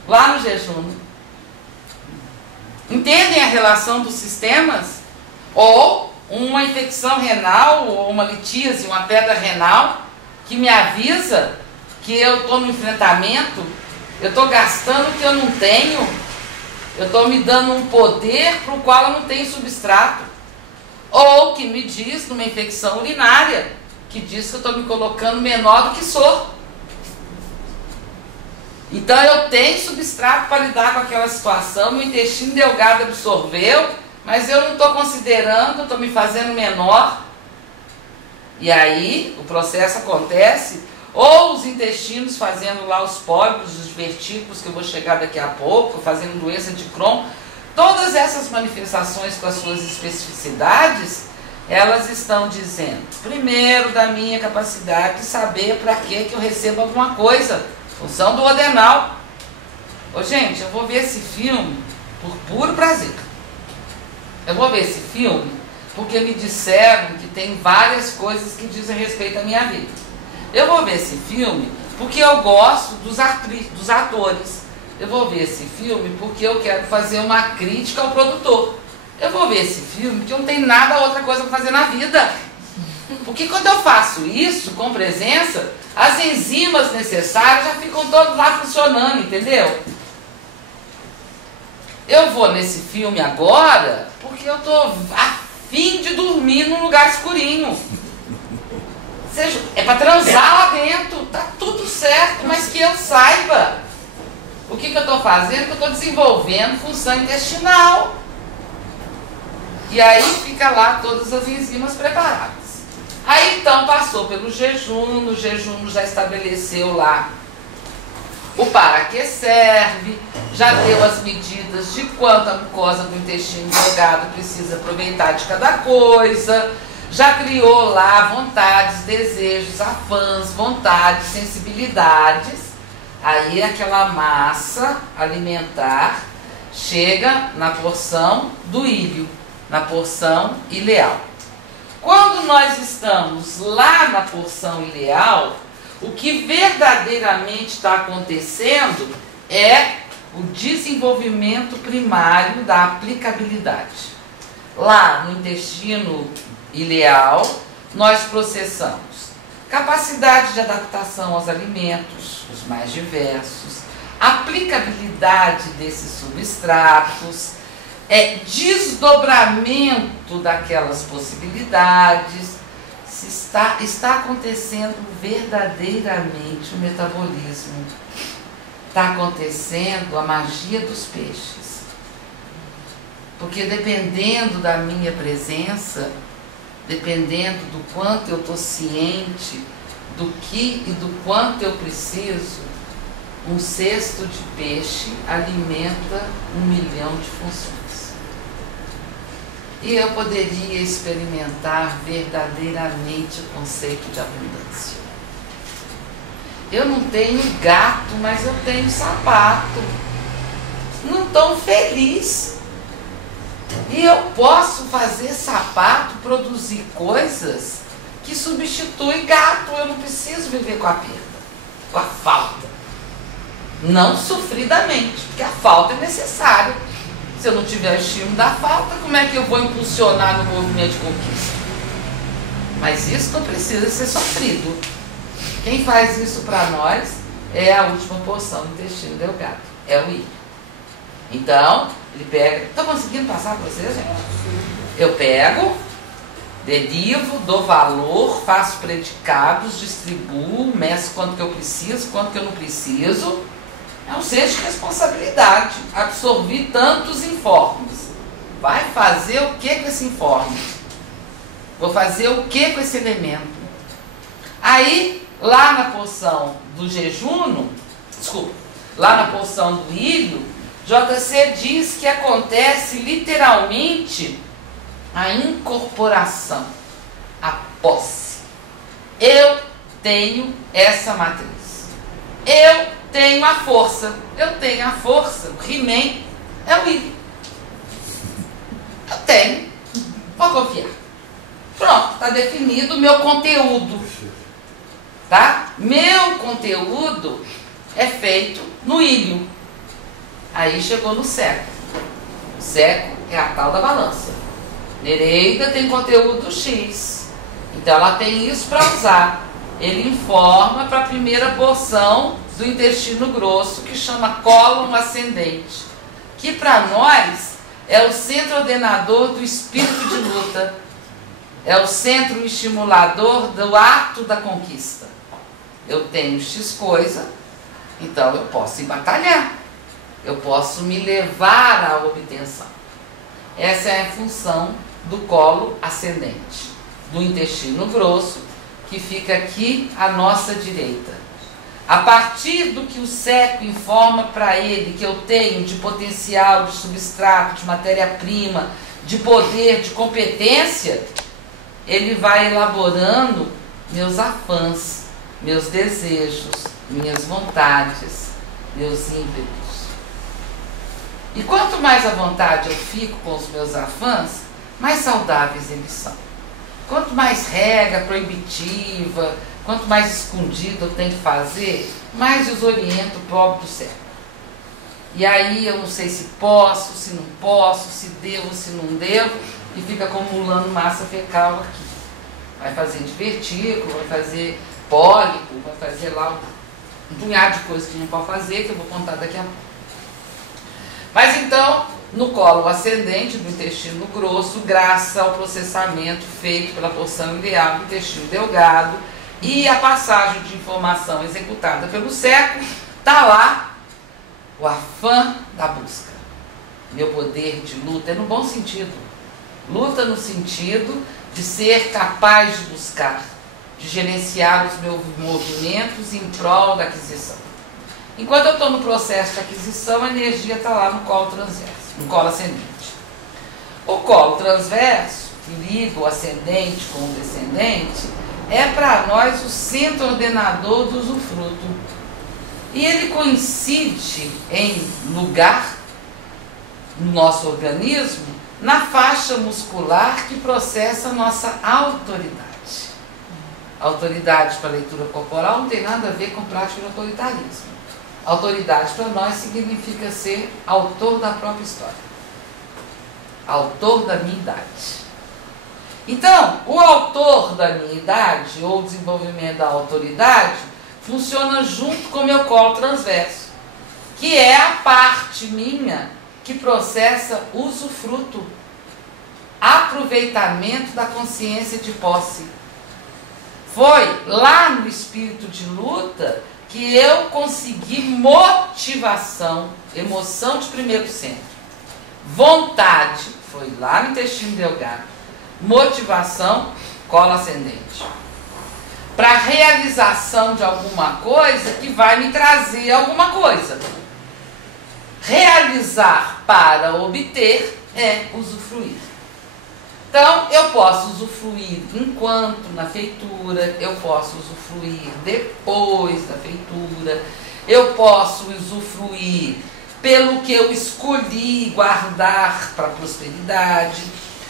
lá no jejum. Entendem a relação dos sistemas? Ou uma infecção renal, ou uma litíase, uma pedra renal, que me avisa que eu estou no enfrentamento, eu estou gastando o que eu não tenho, eu estou me dando um poder para o qual eu não tenho substrato. Ou que me diz, numa infecção urinária, que diz que eu estou me colocando menor do que sou. Então eu tenho substrato para lidar com aquela situação, meu intestino delgado absorveu, mas eu não estou considerando, estou me fazendo menor. E aí o processo acontece, ou os intestinos fazendo lá os pólipos, os vertículos, que eu vou chegar daqui a pouco, fazendo doença de Crohn. Todas essas manifestações com as suas especificidades, elas estão dizendo, primeiro, da minha capacidade de saber para que eu recebo alguma coisa, função do adenal. Ô gente, eu vou ver esse filme por puro prazer. Eu vou ver esse filme porque me disseram que tem várias coisas que dizem respeito à minha vida. Eu vou ver esse filme porque eu gosto dos atores. Eu vou ver esse filme porque eu quero fazer uma crítica ao produtor. Eu vou ver esse filme porque eu não tenho nada outra coisa para fazer na vida. Porque quando eu faço isso com presença, as enzimas necessárias já ficam todas lá funcionando, entendeu? Eu vou nesse filme agora porque eu estou a fim de dormir num lugar escurinho. Seja, é para transar lá dentro, tá tudo certo, mas que eu saiba o que eu estou fazendo, que eu estou desenvolvendo função intestinal. E aí fica lá todas as enzimas preparadas. Aí então passou pelo jejum, no jejum já estabeleceu lá o para que serve, já deu as medidas de quanto a mucosa do intestino delgado precisa aproveitar de cada coisa, já criou lá vontades, desejos, afãs, vontades, sensibilidades. Aí aquela massa alimentar chega na porção do íleo, na porção ileal. Quando nós estamos lá na porção ileal, o que verdadeiramente está acontecendo é o desenvolvimento primário da aplicabilidade. Lá no intestino ileal, nós processamos capacidade de adaptação aos alimentos, os mais diversos, aplicabilidade desses substratos, desdobramento daquelas possibilidades, se está acontecendo verdadeiramente o metabolismo, está acontecendo a magia dos peixes. Porque dependendo da minha presença, dependendo do quanto eu estou ciente do que e do quanto eu preciso, um cesto de peixe alimenta 1 milhão de funções. E eu poderia experimentar verdadeiramente o conceito de abundância. Eu não tenho gato, mas eu tenho sapato. Não estou feliz. E eu posso fazer sapato, produzir coisas que substitui gato. Eu não preciso viver com a perda, com a falta. Não sofridamente, porque a falta é necessária. Se eu não tiver o estímulo da falta, como é que eu vou impulsionar no movimento de conquista? Mas isso não precisa ser sofrido. Quem faz isso para nós é a última porção do intestino delgado, é o ilho. Então, ele pega... Estou conseguindo passar para vocês, gente? Eu pego, derivo, dou valor, faço predicados, distribuo, meço quanto que eu preciso, quanto que eu não preciso. É um senso de responsabilidade. Absorvi tantos informes. Vai fazer o que com esse informe? Vou fazer o que com esse elemento? Aí, lá na porção do jejum, lá na porção do ilho, JC diz que acontece literalmente a incorporação, a posse. Eu tenho essa matriz. Eu tenho a força. Eu tenho a força. O He-Man é o ilho. Eu tenho. Pode confiar. Pronto, está definido o meu conteúdo. Tá? Meu conteúdo é feito no ilho. Aí chegou no seco. O seco é a tal da balança. Nereida tem conteúdo X. Então ela tem isso para usar. Ele informa para a primeira porção do intestino grosso, que chama cólon ascendente. Que para nós é o centro ordenador do espírito de luta. É o centro estimulador do ato da conquista. Eu tenho X coisa, então eu posso ir batalhar. Eu posso me levar à obtenção. Essa é a função do colo ascendente, do intestino grosso, que fica aqui à nossa direita. A partir do que o seco informa para ele que eu tenho de potencial, de substrato, de matéria-prima, de poder, de competência, ele vai elaborando meus afãs, meus desejos, minhas vontades, meus ímpetos. E quanto mais à vontade eu fico com os meus afãs, mais saudáveis eles são. Quanto mais regra proibitiva, quanto mais escondido eu tenho que fazer, mais os oriento o pobre do céu. E aí eu não sei se posso, se não posso, se devo, se não devo, e fica acumulando massa fecal aqui. Vai fazer divertículo, vai fazer pólipo, vai fazer lá um punhado de coisas que não pode fazer, que eu vou contar daqui a pouco. Mas então, no colo ascendente do intestino grosso, graças ao processamento feito pela porção ileal do intestino delgado e a passagem de informação executada pelo seco, está lá o afã da busca. Meu poder de luta é no bom sentido. Luta no sentido de ser capaz de buscar, de gerenciar os meus movimentos em prol da aquisição. Enquanto eu estou no processo de aquisição, a energia está lá no colo transverso, no colo ascendente. O colo transverso, que liga o ascendente com o descendente, é para nós o centro ordenador do usufruto. E ele coincide em lugar no nosso organismo na faixa muscular que processa a nossa autoridade. Autoridade para a leitura corporal não tem nada a ver com prática de autoritarismo. Autoridade para nós significa ser autor da própria história. Autor da minha idade. Então, o autor da minha idade, ou desenvolvimento da autoridade, funciona junto com o meu colo transverso, que é a parte minha que processa usufruto, aproveitamento da consciência de posse. Foi lá no espírito de luta que eu consegui motivação, emoção de primeiro centro. Vontade, foi lá no intestino delgado. Motivação, colo ascendente. Para realização de alguma coisa que vai me trazer alguma coisa. Realizar para obter é usufruir. Então, eu posso usufruir enquanto na feitura, eu posso usufruir depois da feitura, eu posso usufruir pelo que eu escolhi guardar para a prosperidade,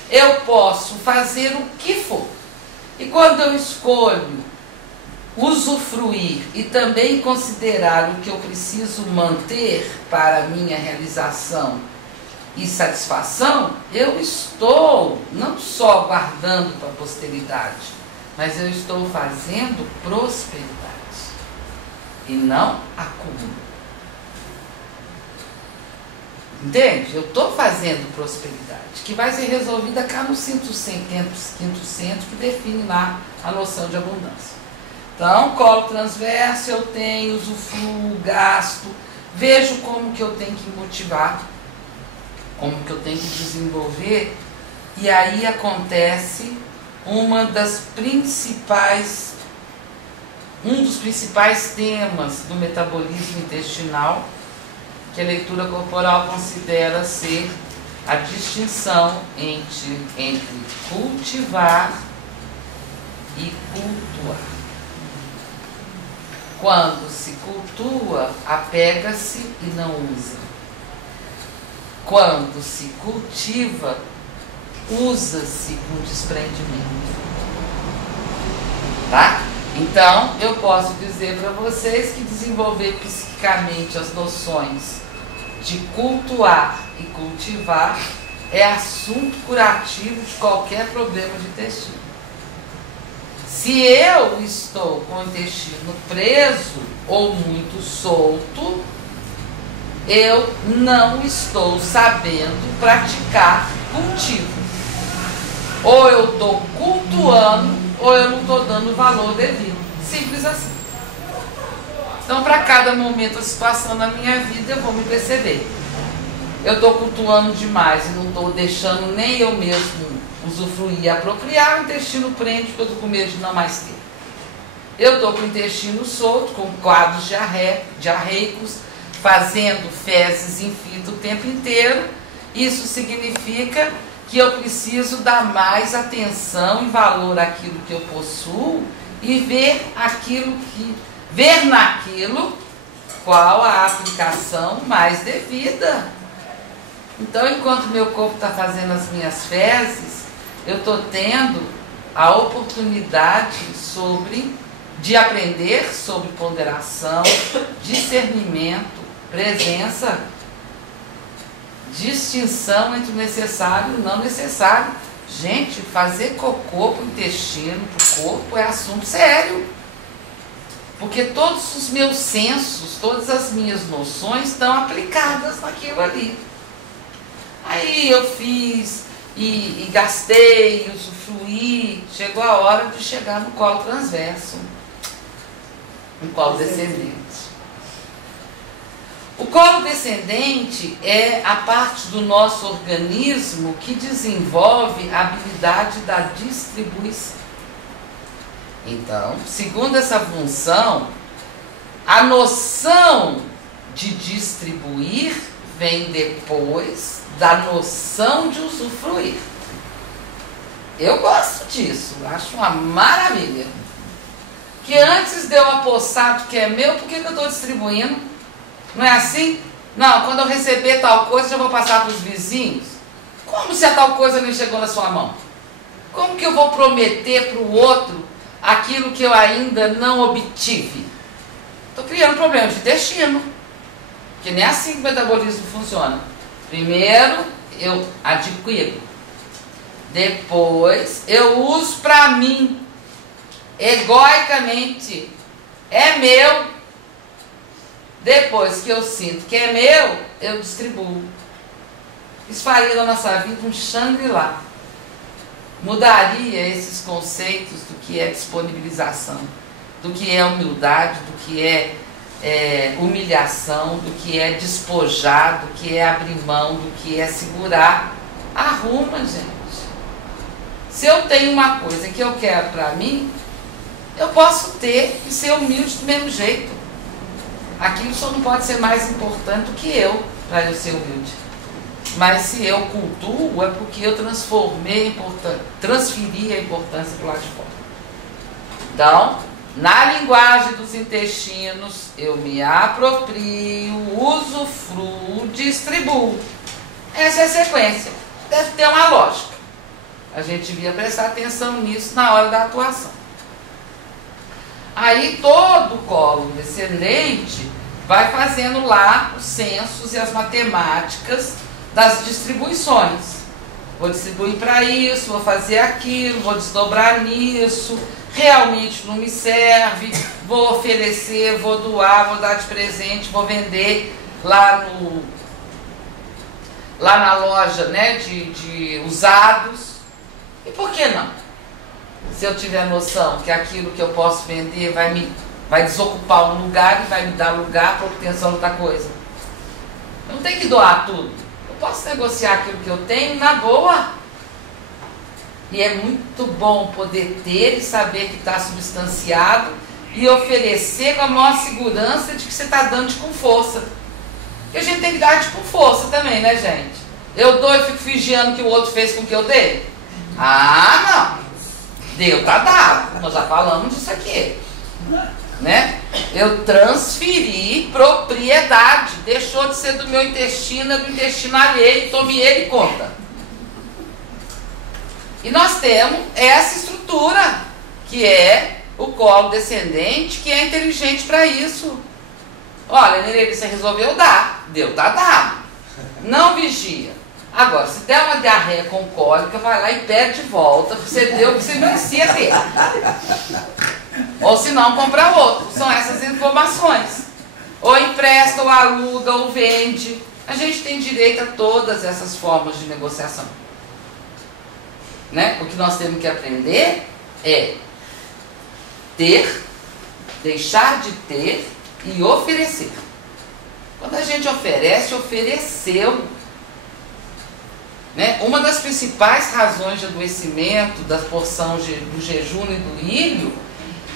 eu posso fazer o que for. E quando eu escolho usufruir e também considerar o que eu preciso manter para a minha realização e satisfação, eu estou não só guardando para a posteridade, mas eu estou fazendo prosperidade e não acúmulo. Entende? Eu estou fazendo prosperidade, que vai ser resolvida cá no quinto centro, que define lá a noção de abundância. Então, colo transverso, eu tenho, usufruo, gasto, vejo como que eu tenho que motivar, como que eu tenho que desenvolver, e aí acontece um dos principais temas do metabolismo intestinal, que a leitura corporal considera ser a distinção entre cultivar e cultuar. Quando se cultua, apega-se e não usa. Quando se cultiva, usa-se com desprendimento. Tá? Então, eu posso dizer para vocês que desenvolver psiquicamente as noções de cultuar e cultivar é assunto curativo de qualquer problema de intestino. Se eu estou com o intestino preso ou muito solto, eu não estou sabendo praticar cultivo. Ou eu estou cultuando, ou eu não estou dando o valor devido. Simples assim. Então, para cada momento, a situação na minha vida, eu vou me perceber. Eu estou cultuando demais e não estou deixando nem eu mesmo usufruir e apropriar, o intestino prende porque eu estou com medo de não mais ter. Eu estou com o intestino solto, com quadros diarreicos, fazendo fezes em fita o tempo inteiro. Isso significa que eu preciso dar mais atenção e valor àquilo que eu possuo e ver naquilo qual a aplicação mais devida. Então, enquanto meu corpo está fazendo as minhas fezes, eu estou tendo a oportunidade de aprender sobre ponderação, discernimento, presença, distinção entre o necessário e o não necessário. Gente, fazer cocô para o intestino, para o corpo, é assunto sério. Porque todos os meus sensos, todas as minhas noções estão aplicadas naquilo ali. Aí eu fiz e gastei, usufruí, chegou a hora de chegar no colo transverso, no colo descendente. O colo descendente é a parte do nosso organismo que desenvolve a habilidade da distribuição. Então, segundo essa função, a noção de distribuir vem depois da noção de usufruir. Eu gosto disso, acho uma maravilha. Que antes de eu apossar do que é meu, por que eu estou distribuindo? Não é assim? Não, quando eu receber tal coisa, eu vou passar para os vizinhos. Como se a tal coisa nem chegou na sua mão? Como que eu vou prometer para o outro aquilo que eu ainda não obtive? Estou criando problema de intestino. Que nem assim que o metabolismo funciona. Primeiro eu adquiro, depois eu uso para mim, egoicamente, é meu. Depois que eu sinto que é meu, eu distribuo. Isso faria da nossa vida um Shangri-La. Mudaria esses conceitos do que é disponibilização, do que é humildade, do que é humilhação, do que é despojar, do que é abrir mão, do que é segurar. Arruma, gente. Se eu tenho uma coisa que eu quero para mim, eu posso ter e ser humilde do mesmo jeito. Aquilo só não pode ser mais importante do que eu, para eu ser humilde. Mas se eu cultuo, é porque eu transferi a importância para o lado de fora. Então, na linguagem dos intestinos, eu me aproprio, usufruo, distribuo. Essa é a sequência. Deve ter uma lógica. A gente devia prestar atenção nisso na hora da atuação. Aí todo o colo descendente vai fazendo lá os censos e as matemáticas das distribuições. Vou distribuir para isso, vou fazer aquilo, vou desdobrar nisso, realmente não me serve, vou oferecer, vou doar, vou dar de presente, vou vender lá na loja, né, de usados. E por que não? Se eu tiver noção que aquilo que eu posso vender vai desocupar um lugar e vai me dar lugar para obtenção de outra coisa. Eu não tenho que doar tudo. Eu posso negociar aquilo que eu tenho na boa. E é muito bom poder ter e saber que está substanciado e oferecer com a maior segurança de que você está dando com força. E a gente tem que dar com força também, né, gente? Eu dou e fico fingindo que o outro fez com que eu dei? Ah, não. Deu, tá dado. Nós já falamos disso aqui. Né? Eu transferi propriedade. Deixou de ser do meu intestino, é do intestino alheio. Tome ele e conta. E nós temos essa estrutura, que é o colo descendente, que é inteligente para isso. Olha, Nereida, você resolveu dar. Deu, tá dado. Não vigia. Agora, se der uma diarreia com cólica, vai lá e pede de volta, porque você deu o que você merecia ter. Ou se não, compra outro. São essas informações. Ou empresta, ou aluga, ou vende. A gente tem direito a todas essas formas de negociação. Né? O que nós temos que aprender é ter, deixar de ter e oferecer. Quando a gente oferece, ofereceu. Né? Uma das principais razões de adoecimento da porção do jejum e do ilho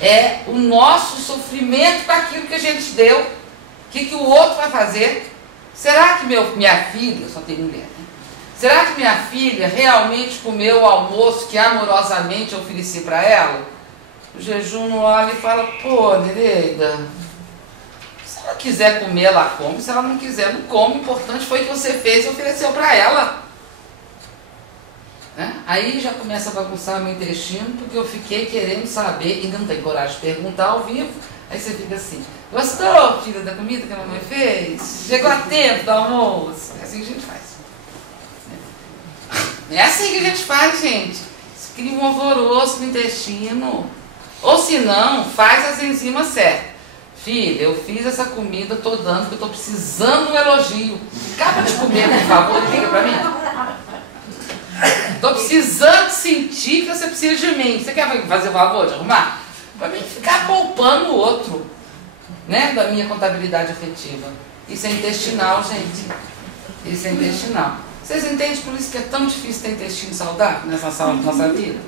é o nosso sofrimento com aquilo que a gente deu. O que o outro vai fazer? Será que minha filha, só tem mulher, né? Será que minha filha realmente comeu o almoço que amorosamente eu ofereci para ela? O jejum não olha e fala, pô, Nereida, se ela quiser comer, ela come. Se ela não quiser, não come. O importante foi que você fez e ofereceu para ela. Né? Aí já começa a bagunçar meu intestino, porque eu fiquei querendo saber, e não tem coragem de perguntar ao vivo. Aí você fica assim, gostou, filha, da comida que a mamãe fez? Chegou a tempo do almoço? É assim que a gente faz. É assim que a gente faz, gente. Isso cria um alvoroço no intestino. Ou se não, faz as enzimas certas. Filha, eu fiz essa comida, estou dando, porque eu estou precisando de um elogio. Acaba de comer, por favor, liga para mim. Estou precisando sentir que você precisa de mim. Você quer fazer o favor de arrumar? Para mim ficar poupando o outro, né? Da minha contabilidade afetiva. Isso é intestinal, gente. Isso é intestinal. Vocês entendem por isso que é tão difícil ter intestino saudável nessa nossa vida?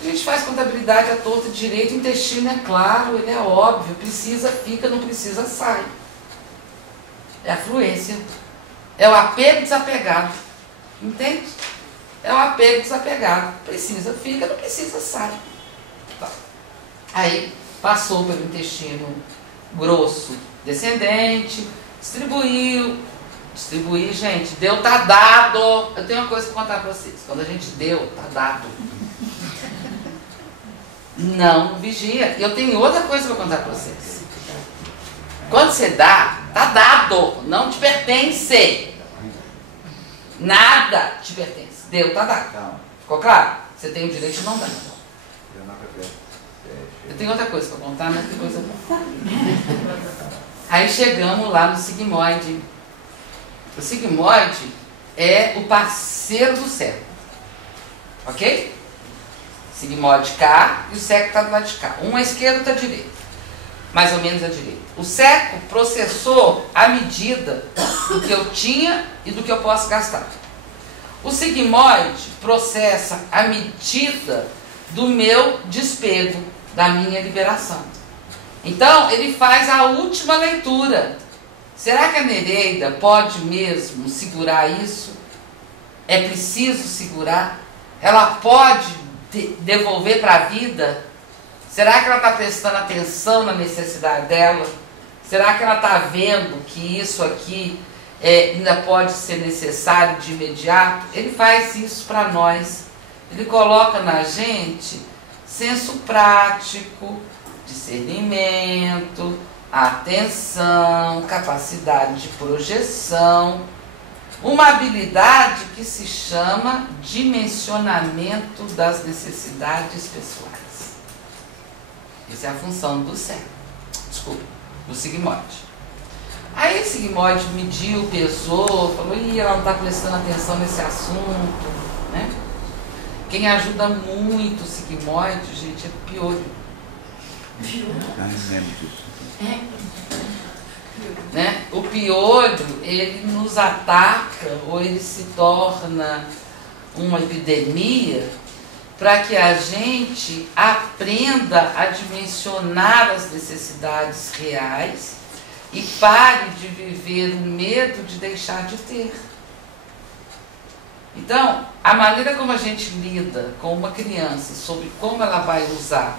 A gente faz contabilidade à torta de direito, o intestino é claro, ele é óbvio, precisa, fica, não precisa, sai. É a fluência. É o apego desapegado. Entende? É o apego desapegado. Precisa, fica, não precisa, sai. Tá. Aí passou pelo intestino grosso descendente, distribuir, gente, deu, tá dado. Eu tenho uma coisa para contar para vocês. Quando a gente deu, tá dado. Não vigia. E eu tenho outra coisa para contar para vocês. Quando você dá, tá dado. Não te pertence. Nada te pertence. Deu, tá dado. Ficou claro? Você tem o direito de não dar. Eu tenho outra coisa para contar, mas que coisa boa. Aí chegamos lá no sigmoide. O sigmoide é o parceiro do seco. Ok? Sigmoide cá e o seco está do lado de cá. Um à esquerda e outro à direita. Mais ou menos à direita. O seco processou a medida do que eu tinha e do que eu posso gastar. O sigmoide processa a medida do meu despego, da minha liberação. Então, ele faz a última leitura. Será que a Nereida pode mesmo segurar isso? É preciso segurar? Ela pode devolver para a vida? Será que ela está prestando atenção na necessidade dela? Será que ela está vendo que isso aqui ainda pode ser necessário de imediato? Ele faz isso para nós. ele coloca na gente senso prático, discernimento, atenção, capacidade de projeção, uma habilidade que se chama dimensionamento das necessidades pessoais. Essa é a função do cérebro, do sigmoide. Aí o sigmoide mediu, pesou, falou, ela não está prestando atenção nesse assunto, né? Quem ajuda muito o sigmoide, gente, é o piolho. Né? O piolho, ele nos ataca ou ele se torna uma epidemia para que a gente aprenda a dimensionar as necessidades reais e pare de viver o medo de deixar de ter. Então, a maneira como a gente lida com uma criança sobre como ela vai usar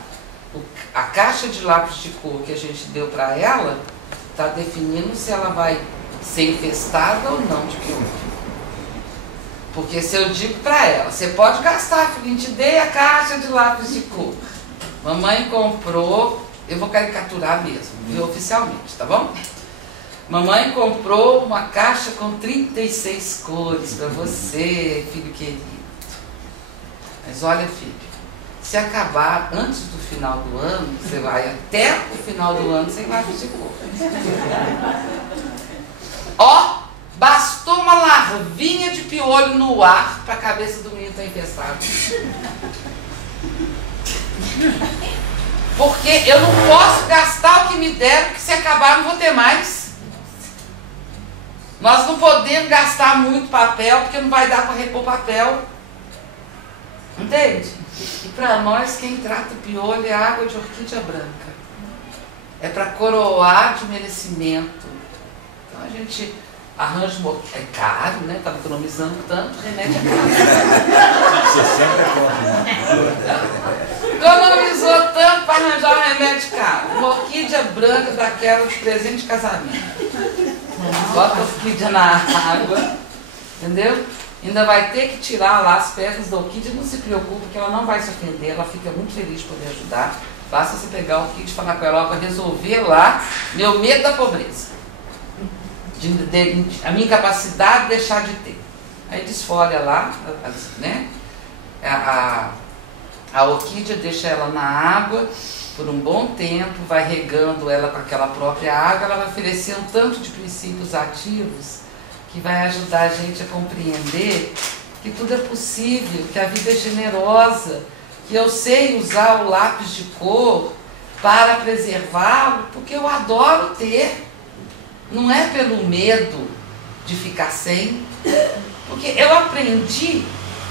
a caixa de lápis de cor que a gente deu para ela, está definindo se ela vai ser infestada ou não de piolho. Porque se eu digo para ela, você pode gastar, filhinho, te dei a caixa de lápis de cor. Mamãe comprou, eu vou caricaturar mesmo, viu, oficialmente, tá bom? Mamãe comprou uma caixa com 36 cores para você, filho querido. Mas olha, filho, se acabar antes do final do ano, você vai até o final do ano sem lápis de cor. Ó, bastou uma larvinha de piolho no ar para a cabeça do menino estar infestada. Porque eu não posso gastar o que me deram, porque se acabar não vou ter mais. Nós não podemos gastar muito papel, porque não vai dar para repor papel. Entende? E para nós, quem trata o piolho é água de orquídea branca. É para coroar de merecimento. Então a gente arranja uma... É caro, né? Estava economizando tanto, remédio é caro. Economizou tanto para arranjar um remédio caro. Uma orquídea branca daquela de presente de casamento. Bota a orquídea na água, entendeu? Ainda vai ter que tirar lá as pedras da orquídea, não se preocupe que ela não vai se ofender, ela fica muito feliz de poder ajudar. Basta você pegar a orquídea e falar com ela para resolver lá meu medo da pobreza, a minha incapacidade de deixar de ter. Aí desfolha lá, né? A orquídea deixa ela na água por um bom tempo, vai regando ela com aquela própria água, ela vai oferecer um tanto de princípios ativos que vai ajudar a gente a compreender que tudo é possível, que a vida é generosa, que eu sei usar o lápis de cor para preservá-lo, porque eu adoro ter. Não é pelo medo de ficar sem, porque eu aprendi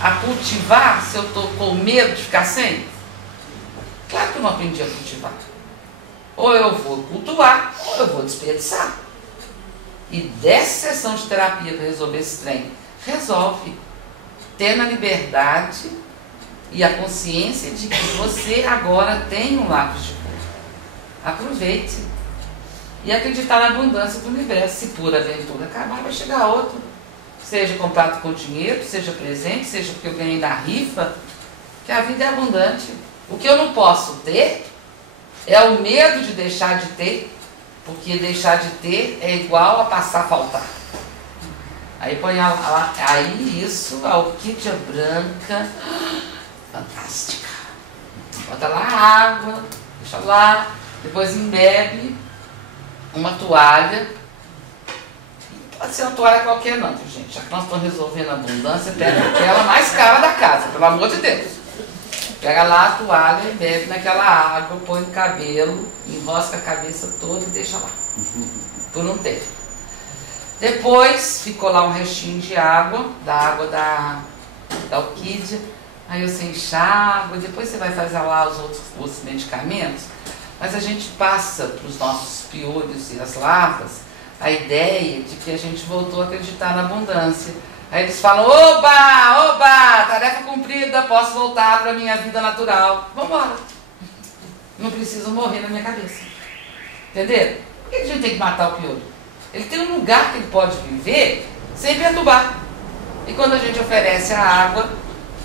a cultivar se eu estou com medo de ficar sem. Claro que eu não aprendi a cultivar. Ou eu vou cultuar, ou eu vou desperdiçar. E dessa sessão de terapia para resolver esse trem, resolve. Tendo a liberdade e a consciência de que você agora tem um lápis de cor. Aproveite. E acreditar na abundância do universo. Se por aventura acabar, vai chegar outro. Seja comprado com dinheiro, seja presente, seja porque eu ganhei na rifa, que a vida é abundante. O que eu não posso ter é o medo de deixar de ter, porque deixar de ter é igual a passar a faltar. Aí põe aí isso, a orquídea branca, fantástica. Bota lá a água, deixa lá, depois embebe uma toalha. Pode ser uma toalha qualquer não, gente. Já que nós estamos resolvendo a abundância, pega aquela mais cara da casa, pelo amor de Deus. Pega lá a toalha e bebe naquela água, põe no cabelo, enrosca a cabeça toda e deixa lá, por um tempo. Depois, ficou lá um restinho de água, da orquídea, aí você enxágua, depois você vai fazer lá os outros medicamentos, mas a gente passa para os nossos piolhos e as larvas a ideia de que a gente voltou a acreditar na abundância. Aí eles falam, oba, tarefa cumprida, posso voltar para a minha vida natural. Vamos embora. Não preciso morrer na minha cabeça. Entenderam? Por que a gente tem que matar o piolho? Ele tem um lugar que ele pode viver sem perturbar. E quando a gente oferece a água,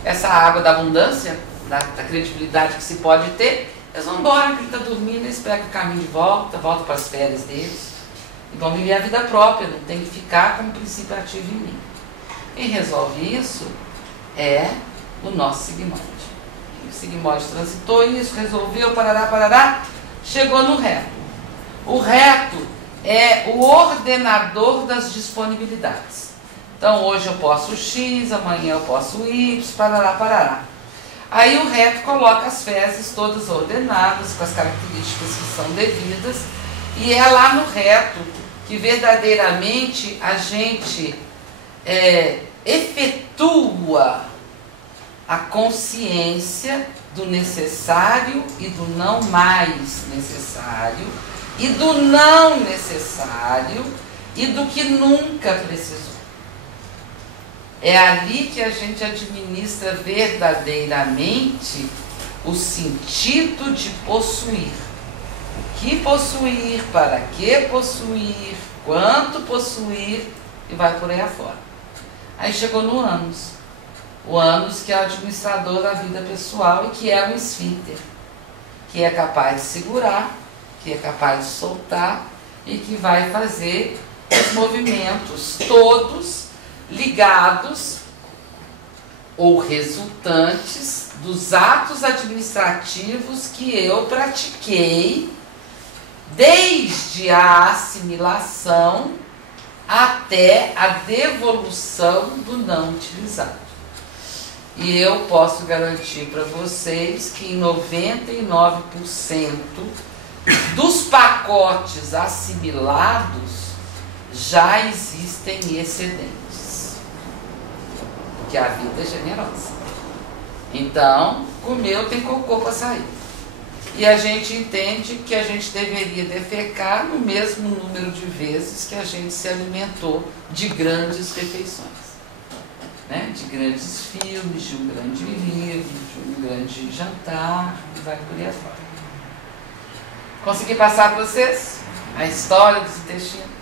essa água da abundância, da credibilidade que se pode ter, eles vão embora, porque ele está dormindo, eles pegam o caminho de volta para as férias deles, e vão viver a vida própria, não tem que ficar como princípio ativo em mim. Quem resolve isso é o nosso sigmoide. O sigmoide transitou isso, resolveu, parará, chegou no reto. O reto é o ordenador das disponibilidades. Então hoje eu posso X, amanhã eu posso Y, parará. Aí o reto coloca as fezes todas ordenadas, com as características que são devidas, e é lá no reto que verdadeiramente a gente efetua a consciência do necessário e do não mais necessário, e do não necessário e do que nunca precisou. É ali que a gente administra verdadeiramente o sentido de possuir. O que possuir, para que possuir, quanto possuir, e vai por aí afora. Aí chegou no ânus. O ânus, que é o administrador da vida pessoal e que é um esfíncter, que é capaz de segurar, que é capaz de soltar e que vai fazer os movimentos todos ligados ou resultantes dos atos administrativos que eu pratiquei desde a assimilação até a devolução do não utilizado. E eu posso garantir para vocês que em 99% dos pacotes assimilados já existem excedentes. Porque a vida é generosa. Então, comeu, tem cocô para sair. E a gente entende que a gente deveria defecar no mesmo número de vezes que a gente se alimentou de grandes refeições. Né? De grandes filmes, de um grande livro, de um grande jantar, e vai por aí afora. Consegui passar para vocês a história dos intestinos?